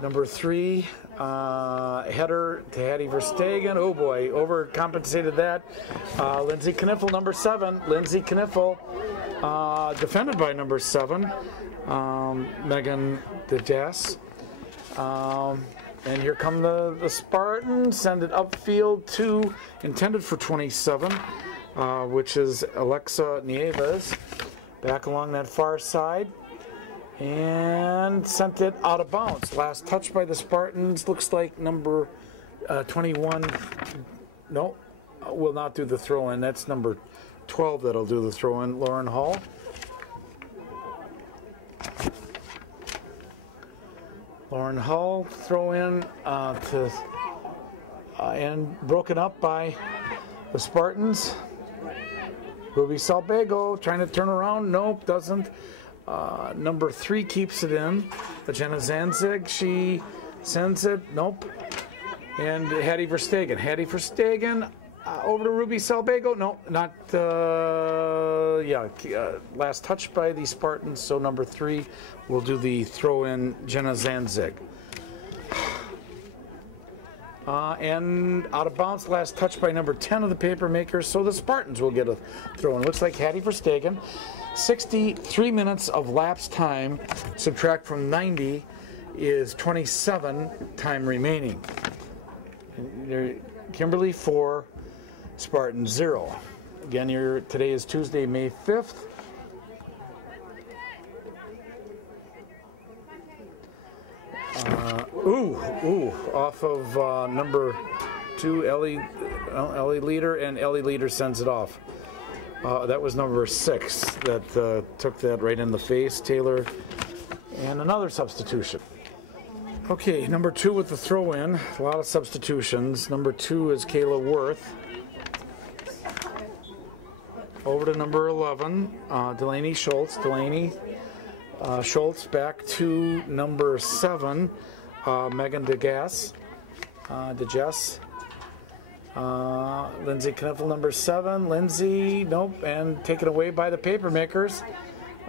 Number 3, header to Hattie Verstegen. Oh boy, overcompensated that. Lindsay Kniffel, number 7. Lindsay Kniffel, defended by number 7, Megan DeJass. And here come the Spartans. Send it upfield to, intended for 27, which is Alexa Nieves. Back along that far side. And sent it out of bounds. Last touch by the Spartans. Looks like number 21. No, will not do the throw in. That's number 12 that'll do the throw in. Lauren Hall. Lauren Hall throw in and broken up by The Spartans. Ruby Salbago trying to turn around. Nope, doesn't. Number 3 keeps it in. Jenna Zanzig, she sends it. Nope. And Hattie Verstegen. Hattie Verstegen over to Ruby Salbago. No, not. Last touch by the Spartans. So number 3 will do the throw in, Jenna Zanzig. And out of bounds, last touch by number 10 of the Papermakers. So the Spartans will get a throw in. Looks like Hattie Verstegen. 63 minutes of lapse time. Subtract from 90 is 27 time remaining. Kimberly 4, Spartan 0. Again, today is Tuesday, May 5th. Off of number 2, Ellie Leader, and Ellie Leader sends it off. That was number 6 that took that right in the face, Taylor, and another substitution. Okay, number 2 with the throw in, a lot of substitutions. Number 2 is Kayla Worth. Over to number 11, Delaney Schultz. Schultz back to number 7, Megan DeGess. Lindsay Kniffel, number 7. Lindsay, nope, and taken away by the Papermakers.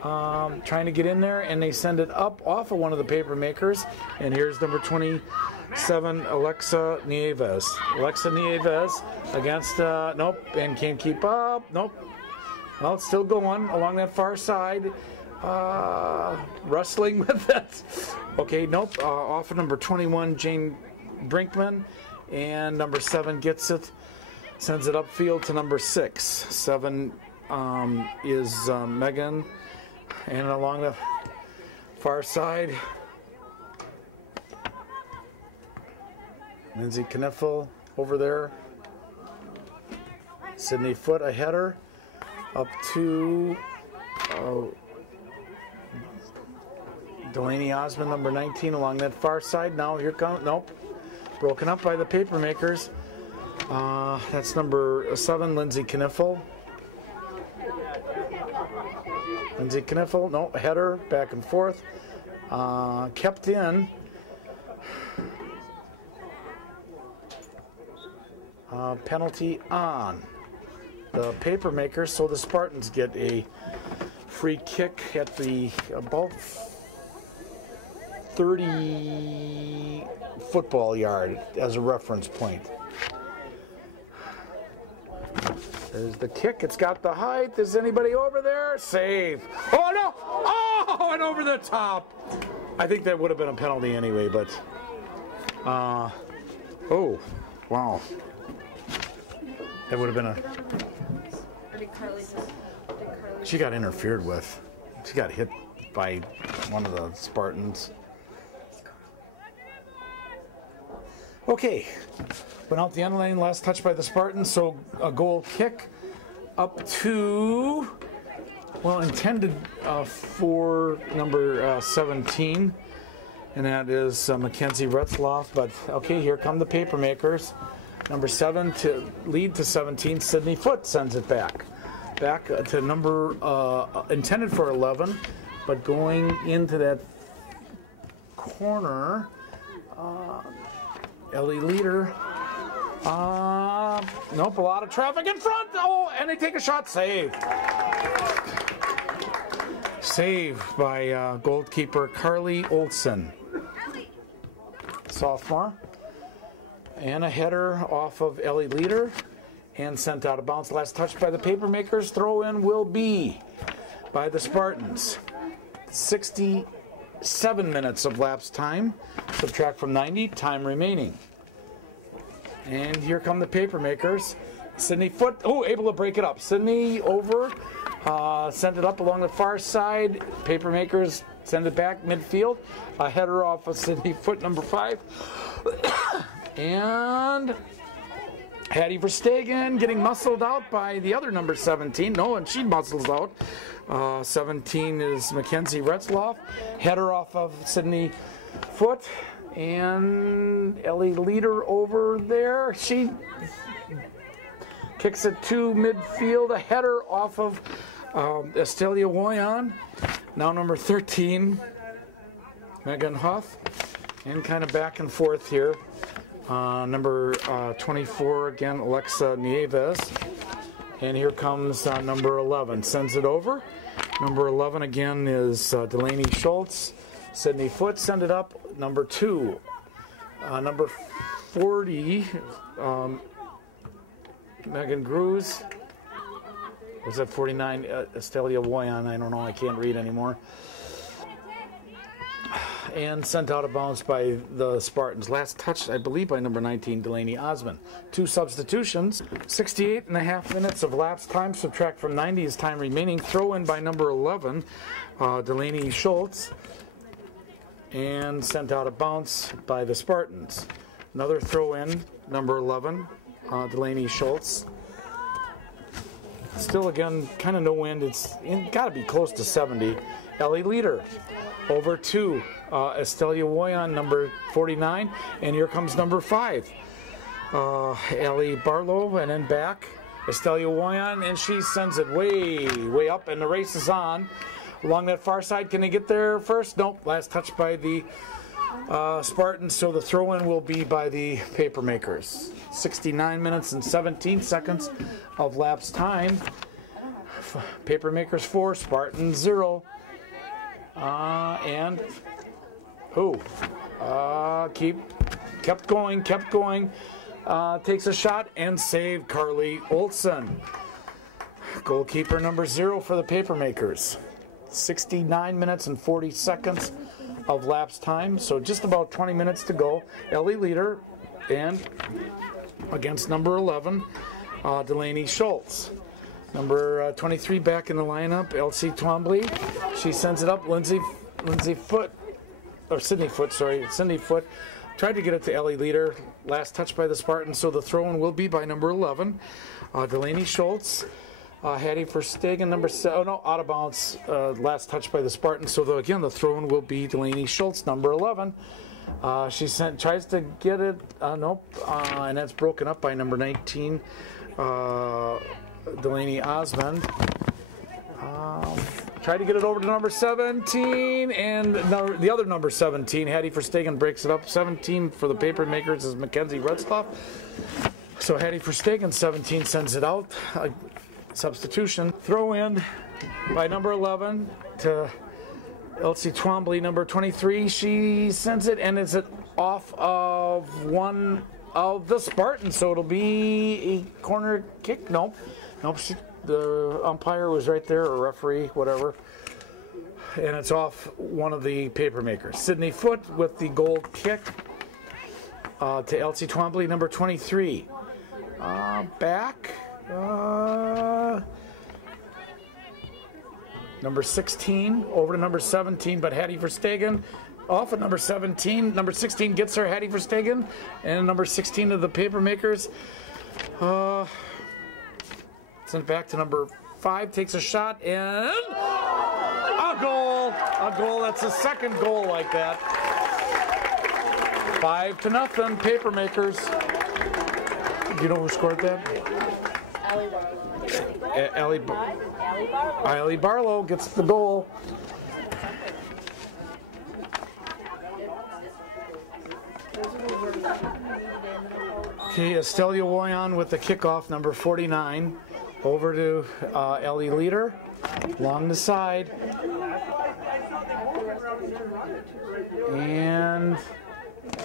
Trying to get in there, and they send it up off of one of the Papermakers. And here's number 27, Alexa Nieves. Alexa Nieves against, nope, and can't keep up. Nope. Well, it's still going along that far side. Wrestling with it. Okay, nope. Off of number 21, Jane Brinkman. And number 7 gets it. Sends it upfield to number 6. 7 is Megan. And along the far side, Lindsay Kniffel over there. Sydney Foote, a header. Up to Delaney Osmond, number 19, along that far side. Now here comes, nope, broken up by the Papermakers. That's number 7, Lindsay Kniffel. Lindsay Kniffel, no, header, back and forth. Kept in. Penalty on the Papermakers, so the Spartans get a free kick at the about 30 football yard as a reference point. There's the kick. It's got the height. Is anybody over there? Save. Oh, no. Oh, and over the top. I think that would have been a penalty anyway, but... oh, wow. That would have been a... She got interfered with. She got hit by one of the Spartans. Okay, went out the end lane, last touch by the Spartans, so a goal kick up to, well, intended for number 17, and that is Mackenzie Retzloff, but okay, here come the Papermakers. Number 7 to lead to 17, Sydney Foote sends it back to number, intended for 11, but going into that corner, Ellie Leader. Nope, a lot of traffic in front. Oh, and they take a shot. Save. Save by goalkeeper Carly Olson. Sophomore. And a header off of Ellie Leader. And sent out of bounds. Last touch by the Papermakers. Throw in will be by the Spartans. 67 minutes of lapse time. Subtract from 90, time remaining. And here come the Papermakers. Sydney Foote, oh, able to break it up. Sydney over, sent it up along the far side. Papermakers send it back midfield. A header off of Sydney Foote, number 5. And Hattie Verstegen getting muscled out by the other number 17. No, and she muscles out. 17 is Mackenzie Retzloff. Header off of Sydney Foote. And Ellie Leader over there. She kicks it to midfield, a header off of Estelia Woyan. Now number 13, Megan Huff, and kind of back and forth here. Number 24 again, Alexa Nieves, and here comes number 11, sends it over. Number 11 again is Delaney Schultz. Sydney Foote send it up. Number 2, number 40, Megan Gruz. Was that 49? Estelia Woyan. I don't know. I can't read anymore. And sent out of bounds by the Spartans. Last touch, I believe, by number 19, Delaney Osmond. 2 substitutions. 68.5 minutes of lapse time. Subtract from 90 is time remaining. Throw in by number 11, Delaney Schultz. And sent out of bounds by the Spartans. Another throw in, number 11, Delaney Schultz. Still, again, kind of no wind. It's got to be close to 70. Ellie Leader over to Estelia Woyan, number 49. And here comes number 5, Ellie Barlow, and then back, Estelia Woyan, and she sends it way up, and the race is on. Along that far side, can they get there first? Nope, last touch by the Spartans, so the throw-in will be by the Papermakers. 69 minutes and 17 seconds of lapse time. Papermakers 4, Spartans 0. And who? Kept going. Takes a shot and saved Carly Olson. Goalkeeper number 0 for the Papermakers. 69 minutes and 40 seconds of lapse time, so just about 20 minutes to go. Ellie Leader, and against number 11, Delaney Schultz. Number 23 back in the lineup, Elsie Twombly. She sends it up. Sydney Foote tried to get it to Ellie Leader. Last touch by the Spartans, so the throw-in will be by number 11, Delaney Schultz. Hattie Verstegen, number 7, out of bounds. Last touch by the Spartans. So again, the throw-in will be Delaney Schultz, number 11. She tries to get it, nope, and that's broken up by number 19, Delaney Osmond. Tried to get it over to number 17, and the other number 17, Hattie Verstegen, breaks it up. 17 for the Papermakers is Mackenzie Retzloff. So Hattie Verstegen, 17, sends it out. Substitution. Throw in by number 11 to Elsie Twombly, number 23. She sends it, and it's off of one of the Spartans, so it'll be a corner kick. Nope. The umpire was right there, or referee, whatever. And it's off one of the Papermakers. Sydney Foote with the goal kick to Elsie Twombly, number 23. Back. Number 16 over to number 17, but Hattie Verstegen off at number 17. Number 16 gets her, Hattie Verstegen, and number 16 of the Papermakers. Send it back to number 5, takes a shot, and a goal! A goal. That's the second goal like that. 5-0, Papermakers. Do you know who scored that? Ellie Barlow gets the goal. Okay, Estelia Woyan with the kickoff, number 49. Over to Ellie Leader, along the side. And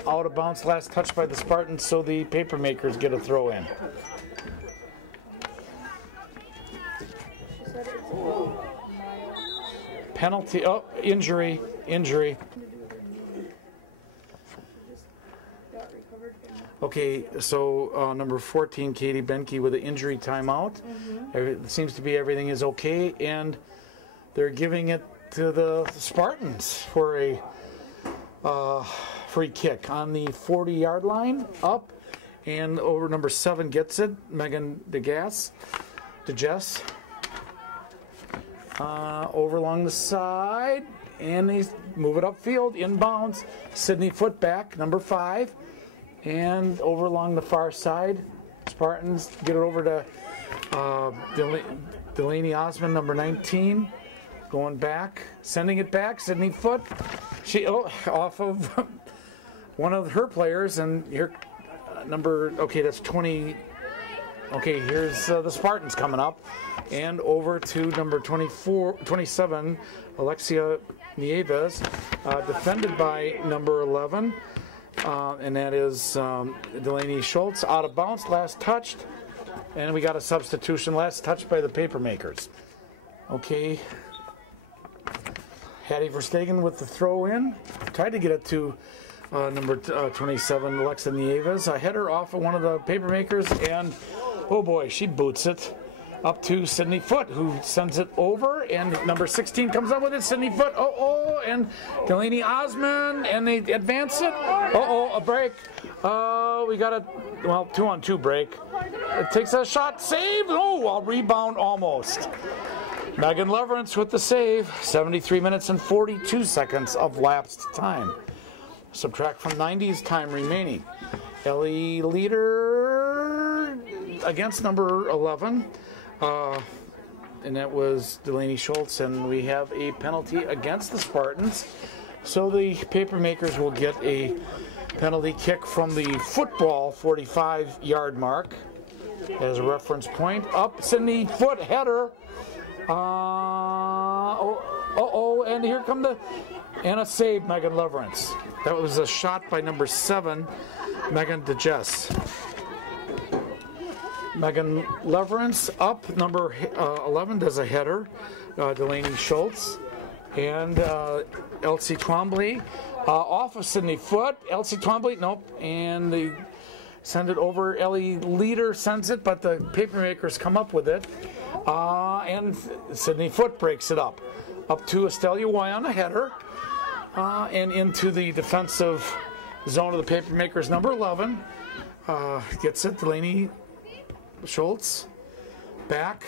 out of bounds, last touch by the Spartans, so the Papermakers get a throw in. Penalty, injury. Okay, so number 14, Katie Benke with an injury timeout. It seems to be everything is okay, and they're giving it to the Spartans for a free kick on the 40-yard line, up, and over number 7 gets it, Megan DeGess. Over along the side, and they move it upfield, inbounds. Sydney Foote back, number 5, and over along the far side, Spartans get it over to Delaney Osmond, number 19. Going back, sending it back. Sydney Foote, she off of one of her players, and here that's 20. Okay, here's the Spartans coming up, and over to number 27, Alexia Nieves, defended by number 11, and that is Delaney Schultz, out of bounds, last touched, and we got a substitution, last touched by the Papermakers. Okay. Hattie Verstegen with the throw in. Tried to get it to number 27, Alexa Nieves. A header off of one of the Papermakers, and oh boy, she boots it up to Sydney Foote, who sends it over, and number 16 comes up with it. Sydney Foote, and Delaney Osmond, and they advance it. A break. We got a 2-on-2 break. It takes a shot, save. A rebound almost. Megan Leverance with the save. 73 minutes and 42 seconds of lapsed time. Subtract from 90's time remaining. Ellie leader against number 11. And that was Delaney Schultz. And we have a penalty against the Spartans. So the Papermakers will get a penalty kick from the football 45-yard mark as a reference point. Up, Sydney Foote header. And here come and a save, Megan Leverance. That was a shot by number 7, Megan DeJess. Megan Leverance up, number 11 does a header, Delaney Schultz. And Elsie Twombly off of Sydney Foote. Elsie Twombly, nope, and they send it over. Ellie Leader sends it, but the Papermakers come up with it. And Sydney Foote breaks it up to Estelia Way on a header, and into the defensive zone of the Papermakers. Number 11 gets it. Delaney Schultz back.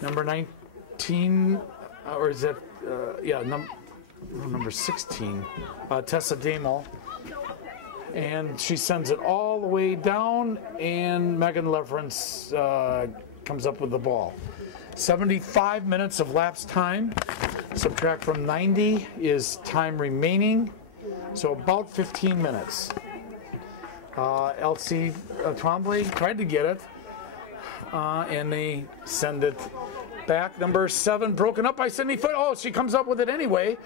Number 19, or is that number 16, Tessa Damel. And she sends it all the way down, and Megan Leverance comes up with the ball. 75 minutes of lapsed time. Subtract from 90 is time remaining, so about 15 minutes. Elsie Twombly tried to get it, and they send it back. Number 7 broken up by Sydney Foote. She comes up with it anyway.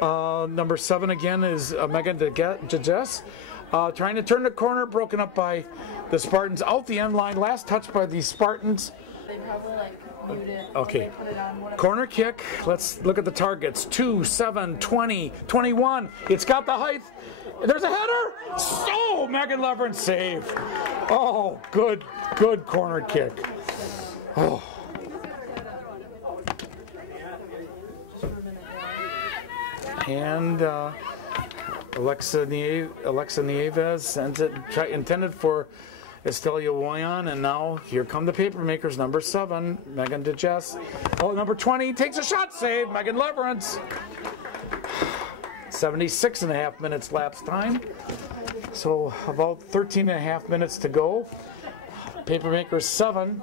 Number 7 again is Megan DeJess. Trying to turn the corner, broken up by the Spartans out the end line. Last touch by the Spartans. They probably mute it. Okay. Corner kick. Let's look at the targets. 2, 7, 20, 21. It's got the height. There's a header. So Megan Leverance save. Oh, good corner kick. Oh. And Alexa Nieves sends it, intended for Estelia Woyan, and now here come the Papermakers. Number 7, Megan DeJess. Number 20 takes a shot, save, Megan Leverance. 76.5 minutes lapsed time. So about 13.5 minutes to go. Papermakers 7.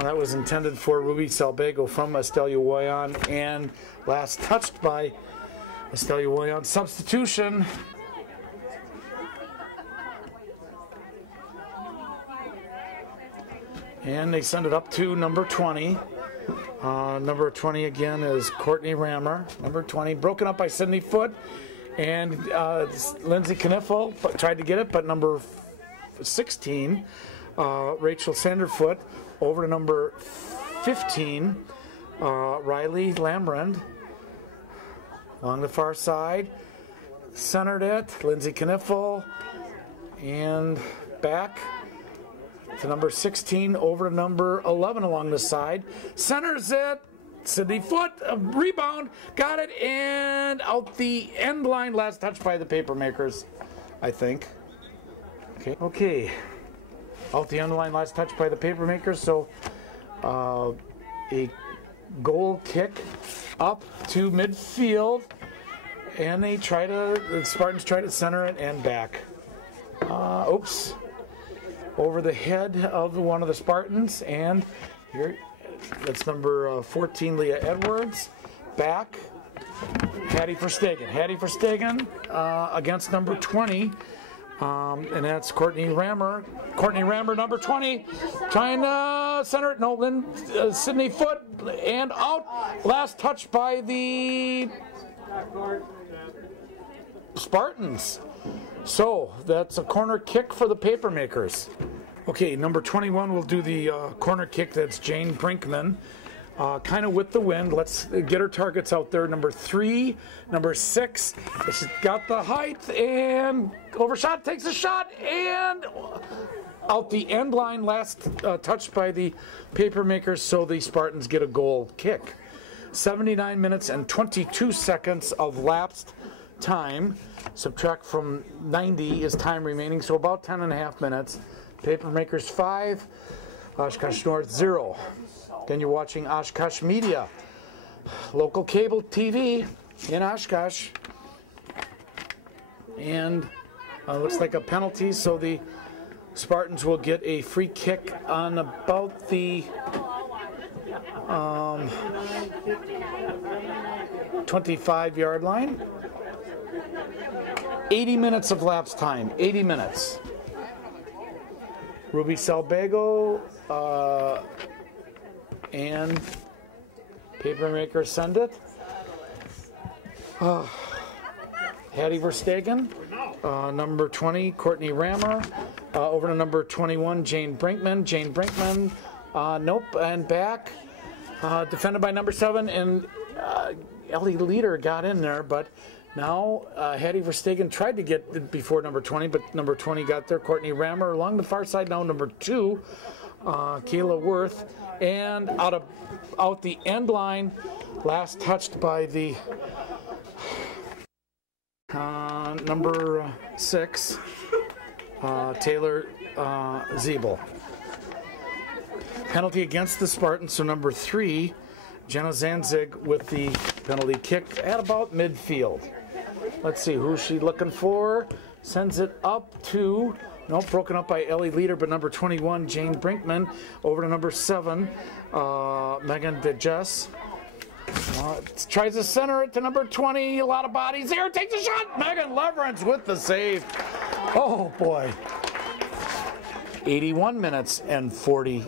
That was intended for Ruby Salbago from Estelia Woyan, and last touched by Estelia Woyan. Substitution. And they send it up to number 20. Number 20 again is Courtney Rammer. Number 20, broken up by Sydney Foote. And Lindsay Kniffel tried to get it, but number 16, Rachel Sanderfoot, over to number 15, Riley Lambrand. Along the far side, centered it, Lindsay Kniffel, and back to number 16, over to number 11 along the side. Centers it, Sydney Foote, a rebound, got it, and out the end line, last touch by the Papermakers, I think. Okay. Out the end line, last touch by the Papermakers, so a goal kick up to midfield, and the Spartans try to center it and back. Oops. over the head of one of the Spartans, and here, that's number 14, Leah Edwards. Back, Hattie Verstegen against number 20, and that's Courtney Rammer. Courtney Rammer, number 20, trying to center it. No, Sydney Foote, and out. Last touch by the Spartans. So that's a corner kick for the Papermakers. Okay, number 21 will do the corner kick. That's Jane Brinkman. Kind of with the wind. Let's get her targets out there. Number 3, number 6. She's got the height and overshot, takes a shot, and out the end line. Last touched by the Papermakers, so the Spartans get a goal kick. 79 minutes and 22 seconds of lapsed time. Subtract from 90 is time remaining, so about 10 and a half minutes. Papermakers 5, Oshkosh North 0. Then you're watching Oshkosh Media, local cable TV in Oshkosh. And looks like a penalty, so the Spartans will get a free kick on about the 25-yard line. 80 minutes of lapse time, 80 minutes. Ruby Salbago and Papermakers send it. Hattie Verstegen, number 20, Courtney Rammer. Over to number 21, Jane Brinkman. Jane Brinkman, nope, and back. Defended by number 7, and Ellie Leader got in there, but now Hattie Verstegen tried to get before number 20, but number 20 got there. Courtney Rammer along the far side now, number 2, Kayla Worth, and out the end line, last touched by the number 6, Taylor Zeeble. Penalty against the Spartans, so number 3, Jenna Zanzig with the penalty kick at about midfield. Let's see, who's she looking for? Sends it up to, nope, broken up by Ellie Leader, but number 21, Jane Brinkman. Over to number 7, Megan DeJess. Tries to center it to number 20, a lot of bodies here, takes a shot. Megan Leverance with the save. Oh boy. 81 minutes and 40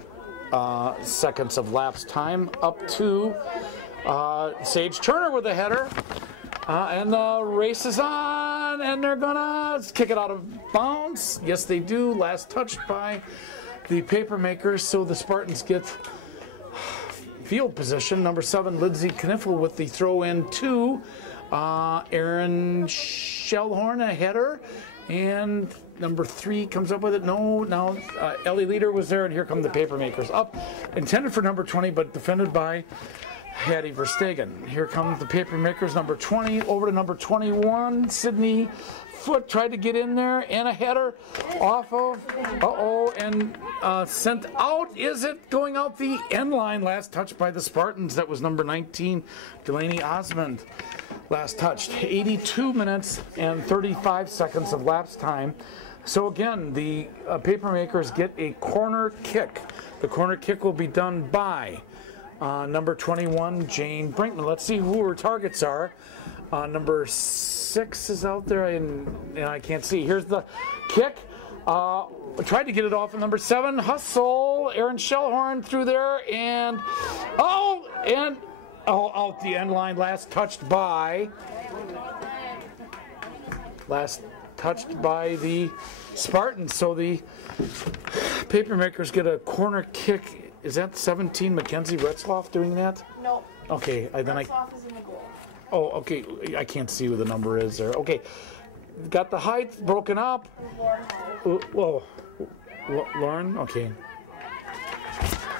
seconds of lapse time, up to Sage Turner with a header. And the race is on, and they're gonna kick it out of bounds. Yes, they do. Last touched by the Papermakers, so the Spartans get field position. Number 7, Lindsay Kniffel with the throw in to Erin Shellhorn, a header. And number 3 comes up with it. No, now Ellie Leader was there, and here come the Papermakers. Up, intended for number 20, but defended by Hattie Verstegen. Here comes the Papermakers, number 20, over to number 21, Sydney Foote tried to get in there, and a header off of, and sent out. Is it going out the end line? Last touch by the Spartans. That was number 19, Delaney Osmond. Last touched. 82 minutes and 35 seconds of lapse time. So again, the Papermakers get a corner kick. The corner kick will be done by number 21, Jane Brinkman. Let's see who her targets are. Number 6 is out there, and I can't see. Here's the kick. Tried to get it off of number 7, Hustle. Erin Shellhorn through there, and out the end line. Last touched by the Spartans. So the Papermakers get a corner kick. Is that 17 Mackenzie Retzloff doing that? No. Okay, Retzloff is in the goal. Oh, okay. I can't see what the number is there. Okay, got the height broken up. Whoa, Lauren. Okay.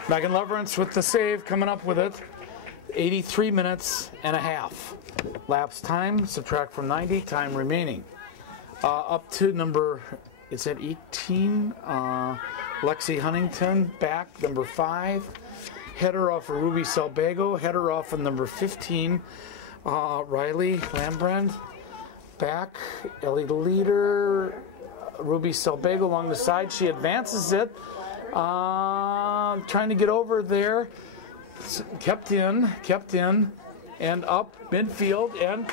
Megan Leverance with the save, coming up with it. 83 minutes and a half. Lapse time, subtract from 90, time remaining. Up to number, it's at 18, Lexi Huntington, back, number 5. Header off of Ruby Salbago, header off of number 15, Riley Lambrand. Back, Ellie Leader, Ruby Selbago along the side. She advances it. Trying to get over there. Kept in, and up midfield and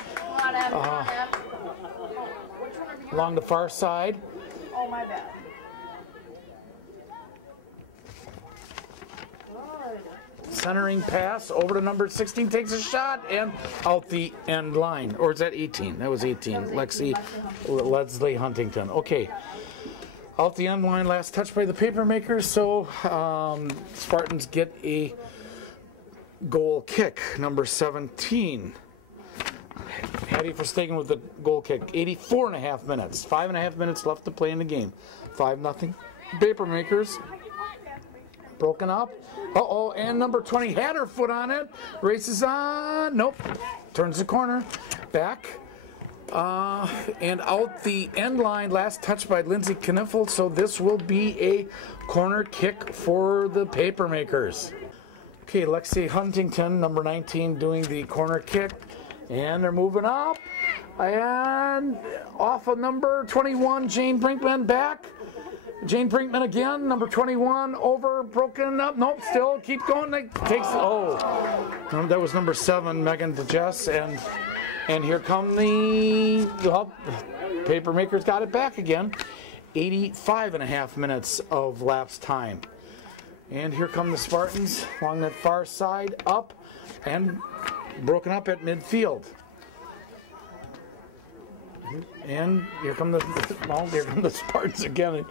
along the far side. Oh, my bad. Centering pass over to number 16, takes a shot and out the end line. Or is that 18? That was 18. Leslie Huntington. Okay. Out the end line, last touch by the Papermakers. So Spartans get a goal kick, number 17. Hattie Verstegen with the goal kick. 84.5 minutes. 5.5 minutes left to play in the game. 5-0. Papermakers. Broken up. Uh-oh, and number 20 had her foot on it. Races on. Nope. Turns the corner. Back. And out the end line. Last touch by Lindsay Kniffel. So this will be a corner kick for the Papermakers. Okay, Lexi Huntington, number 19, doing the corner kick. And they're moving up. And off of number 21, Jane Brinkman back. Jane Brinkman again, number 21, over, broken up. Nope, still keep going. Takes, that was number 7, Megan DeJess. And here come the Papermakers got it back again. 85.5 minutes of lapse time. And here come the Spartans along that far side, up and broken up at midfield. And here come the Spartans again.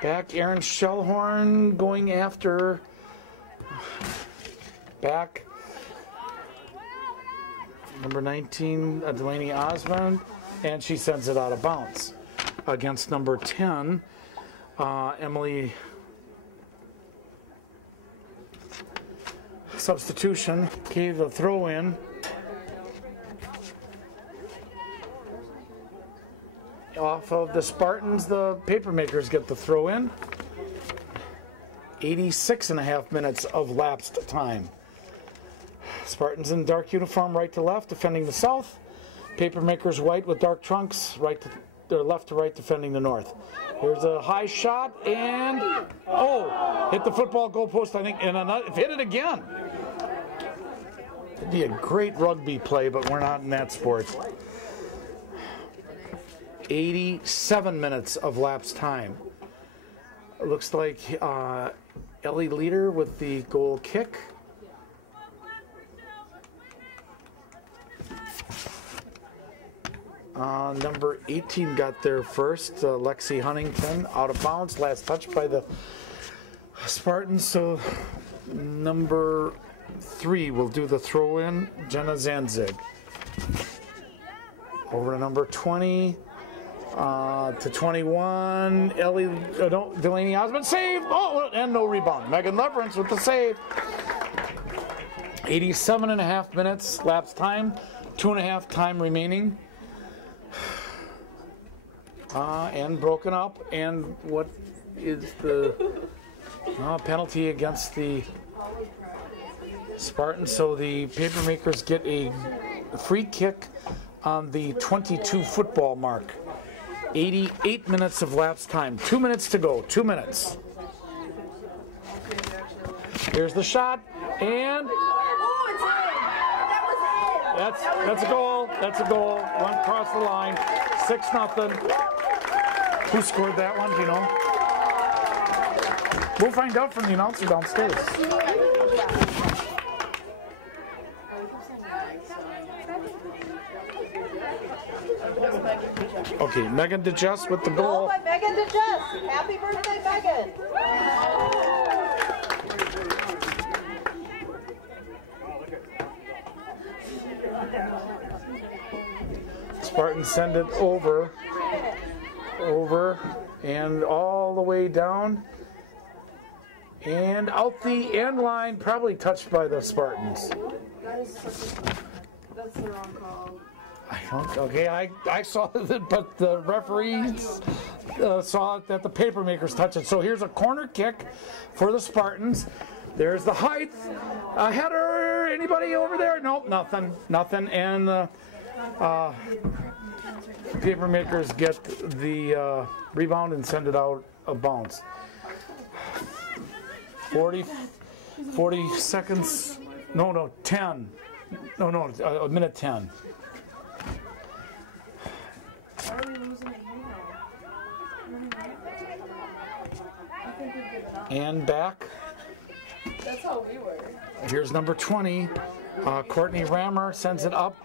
Back, Aaron Shellhorn going after. Back. Number 19, Delaney Osmond, and she sends it out of bounds against number 10, Emily. Substitution, gave the throw in. Off of the Spartans, the Papermakers get the throw in. 86.5 minutes of lapsed time. Spartans in dark uniform, right to left, defending the south. Papermakers white with dark trunks, left to right, defending the north. Here's a high shot and hit the football goalpost, I think, and hit it again. It'd be a great rugby play, but we're not in that sport. 87 minutes of lapse time. It looks like Ellie Leader with the goal kick. Number 18 got there first, Lexi Huntington, out of bounds. Last touch by the Spartans. So number 3 will do the throw in, Jenna Zanzig. Over to number 20, to 21, Delaney Osmond, save, and no rebound. Megan Leverance with the save. 87.5 minutes, lapse time, 2.5 time remaining. And broken up, and what is the penalty against the Spartans? So the Papermakers get a free kick on the 22 football mark. 88 minutes of lapse time. 2 minutes to go. 2 minutes. Here's the shot, and that's a goal. That's a goal. Went across the line. 6-0. Who scored that one? Do you know? We'll find out from the announcer downstairs. Okay, Megan DeJess with the goal. Goal by Megan DeJess. Happy birthday, Megan. Spartans send it over, and all the way down, and out the end line, probably touched by the Spartans. That's the wrong call. I saw it, but the referees saw it that the Papermakers touched it. So here's a corner kick for the Spartans. There's the height, a header. Anybody over there? Nope, nothing. And Papermakers get the rebound and send it out of bounds. 40 seconds. No, 10. No, a minute 10. And back. That's how we were. Here's number 20. Courtney Rammer sends it up,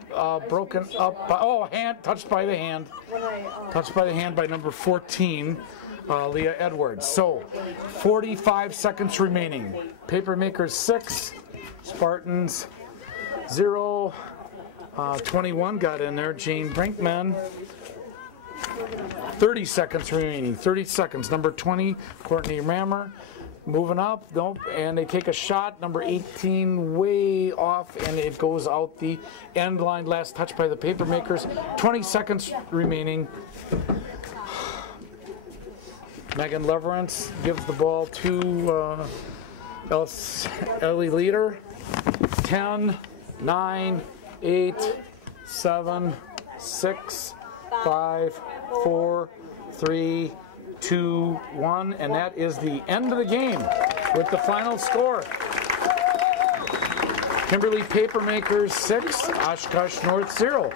broken up. Hand touched by the hand. Touched by the hand by number 14, Leah Edwards. So, 45 seconds remaining. Papermakers 6, Spartans 0. 21 got in there. Jane Brinkman. 30 seconds remaining. 30 seconds. Number 20, Courtney Rammer. Moving up, nope, and they take a shot, number 18, way off, and it goes out the end line. Last touch by the Papermakers. 20 seconds remaining. Megan Leverance gives the ball to Ellie Leader. 10, 9, 8, 7, 6, 5, 4, 3, 2, 1, and that is the end of the game with the final score. Kimberly Papermakers 6, Oshkosh North 0.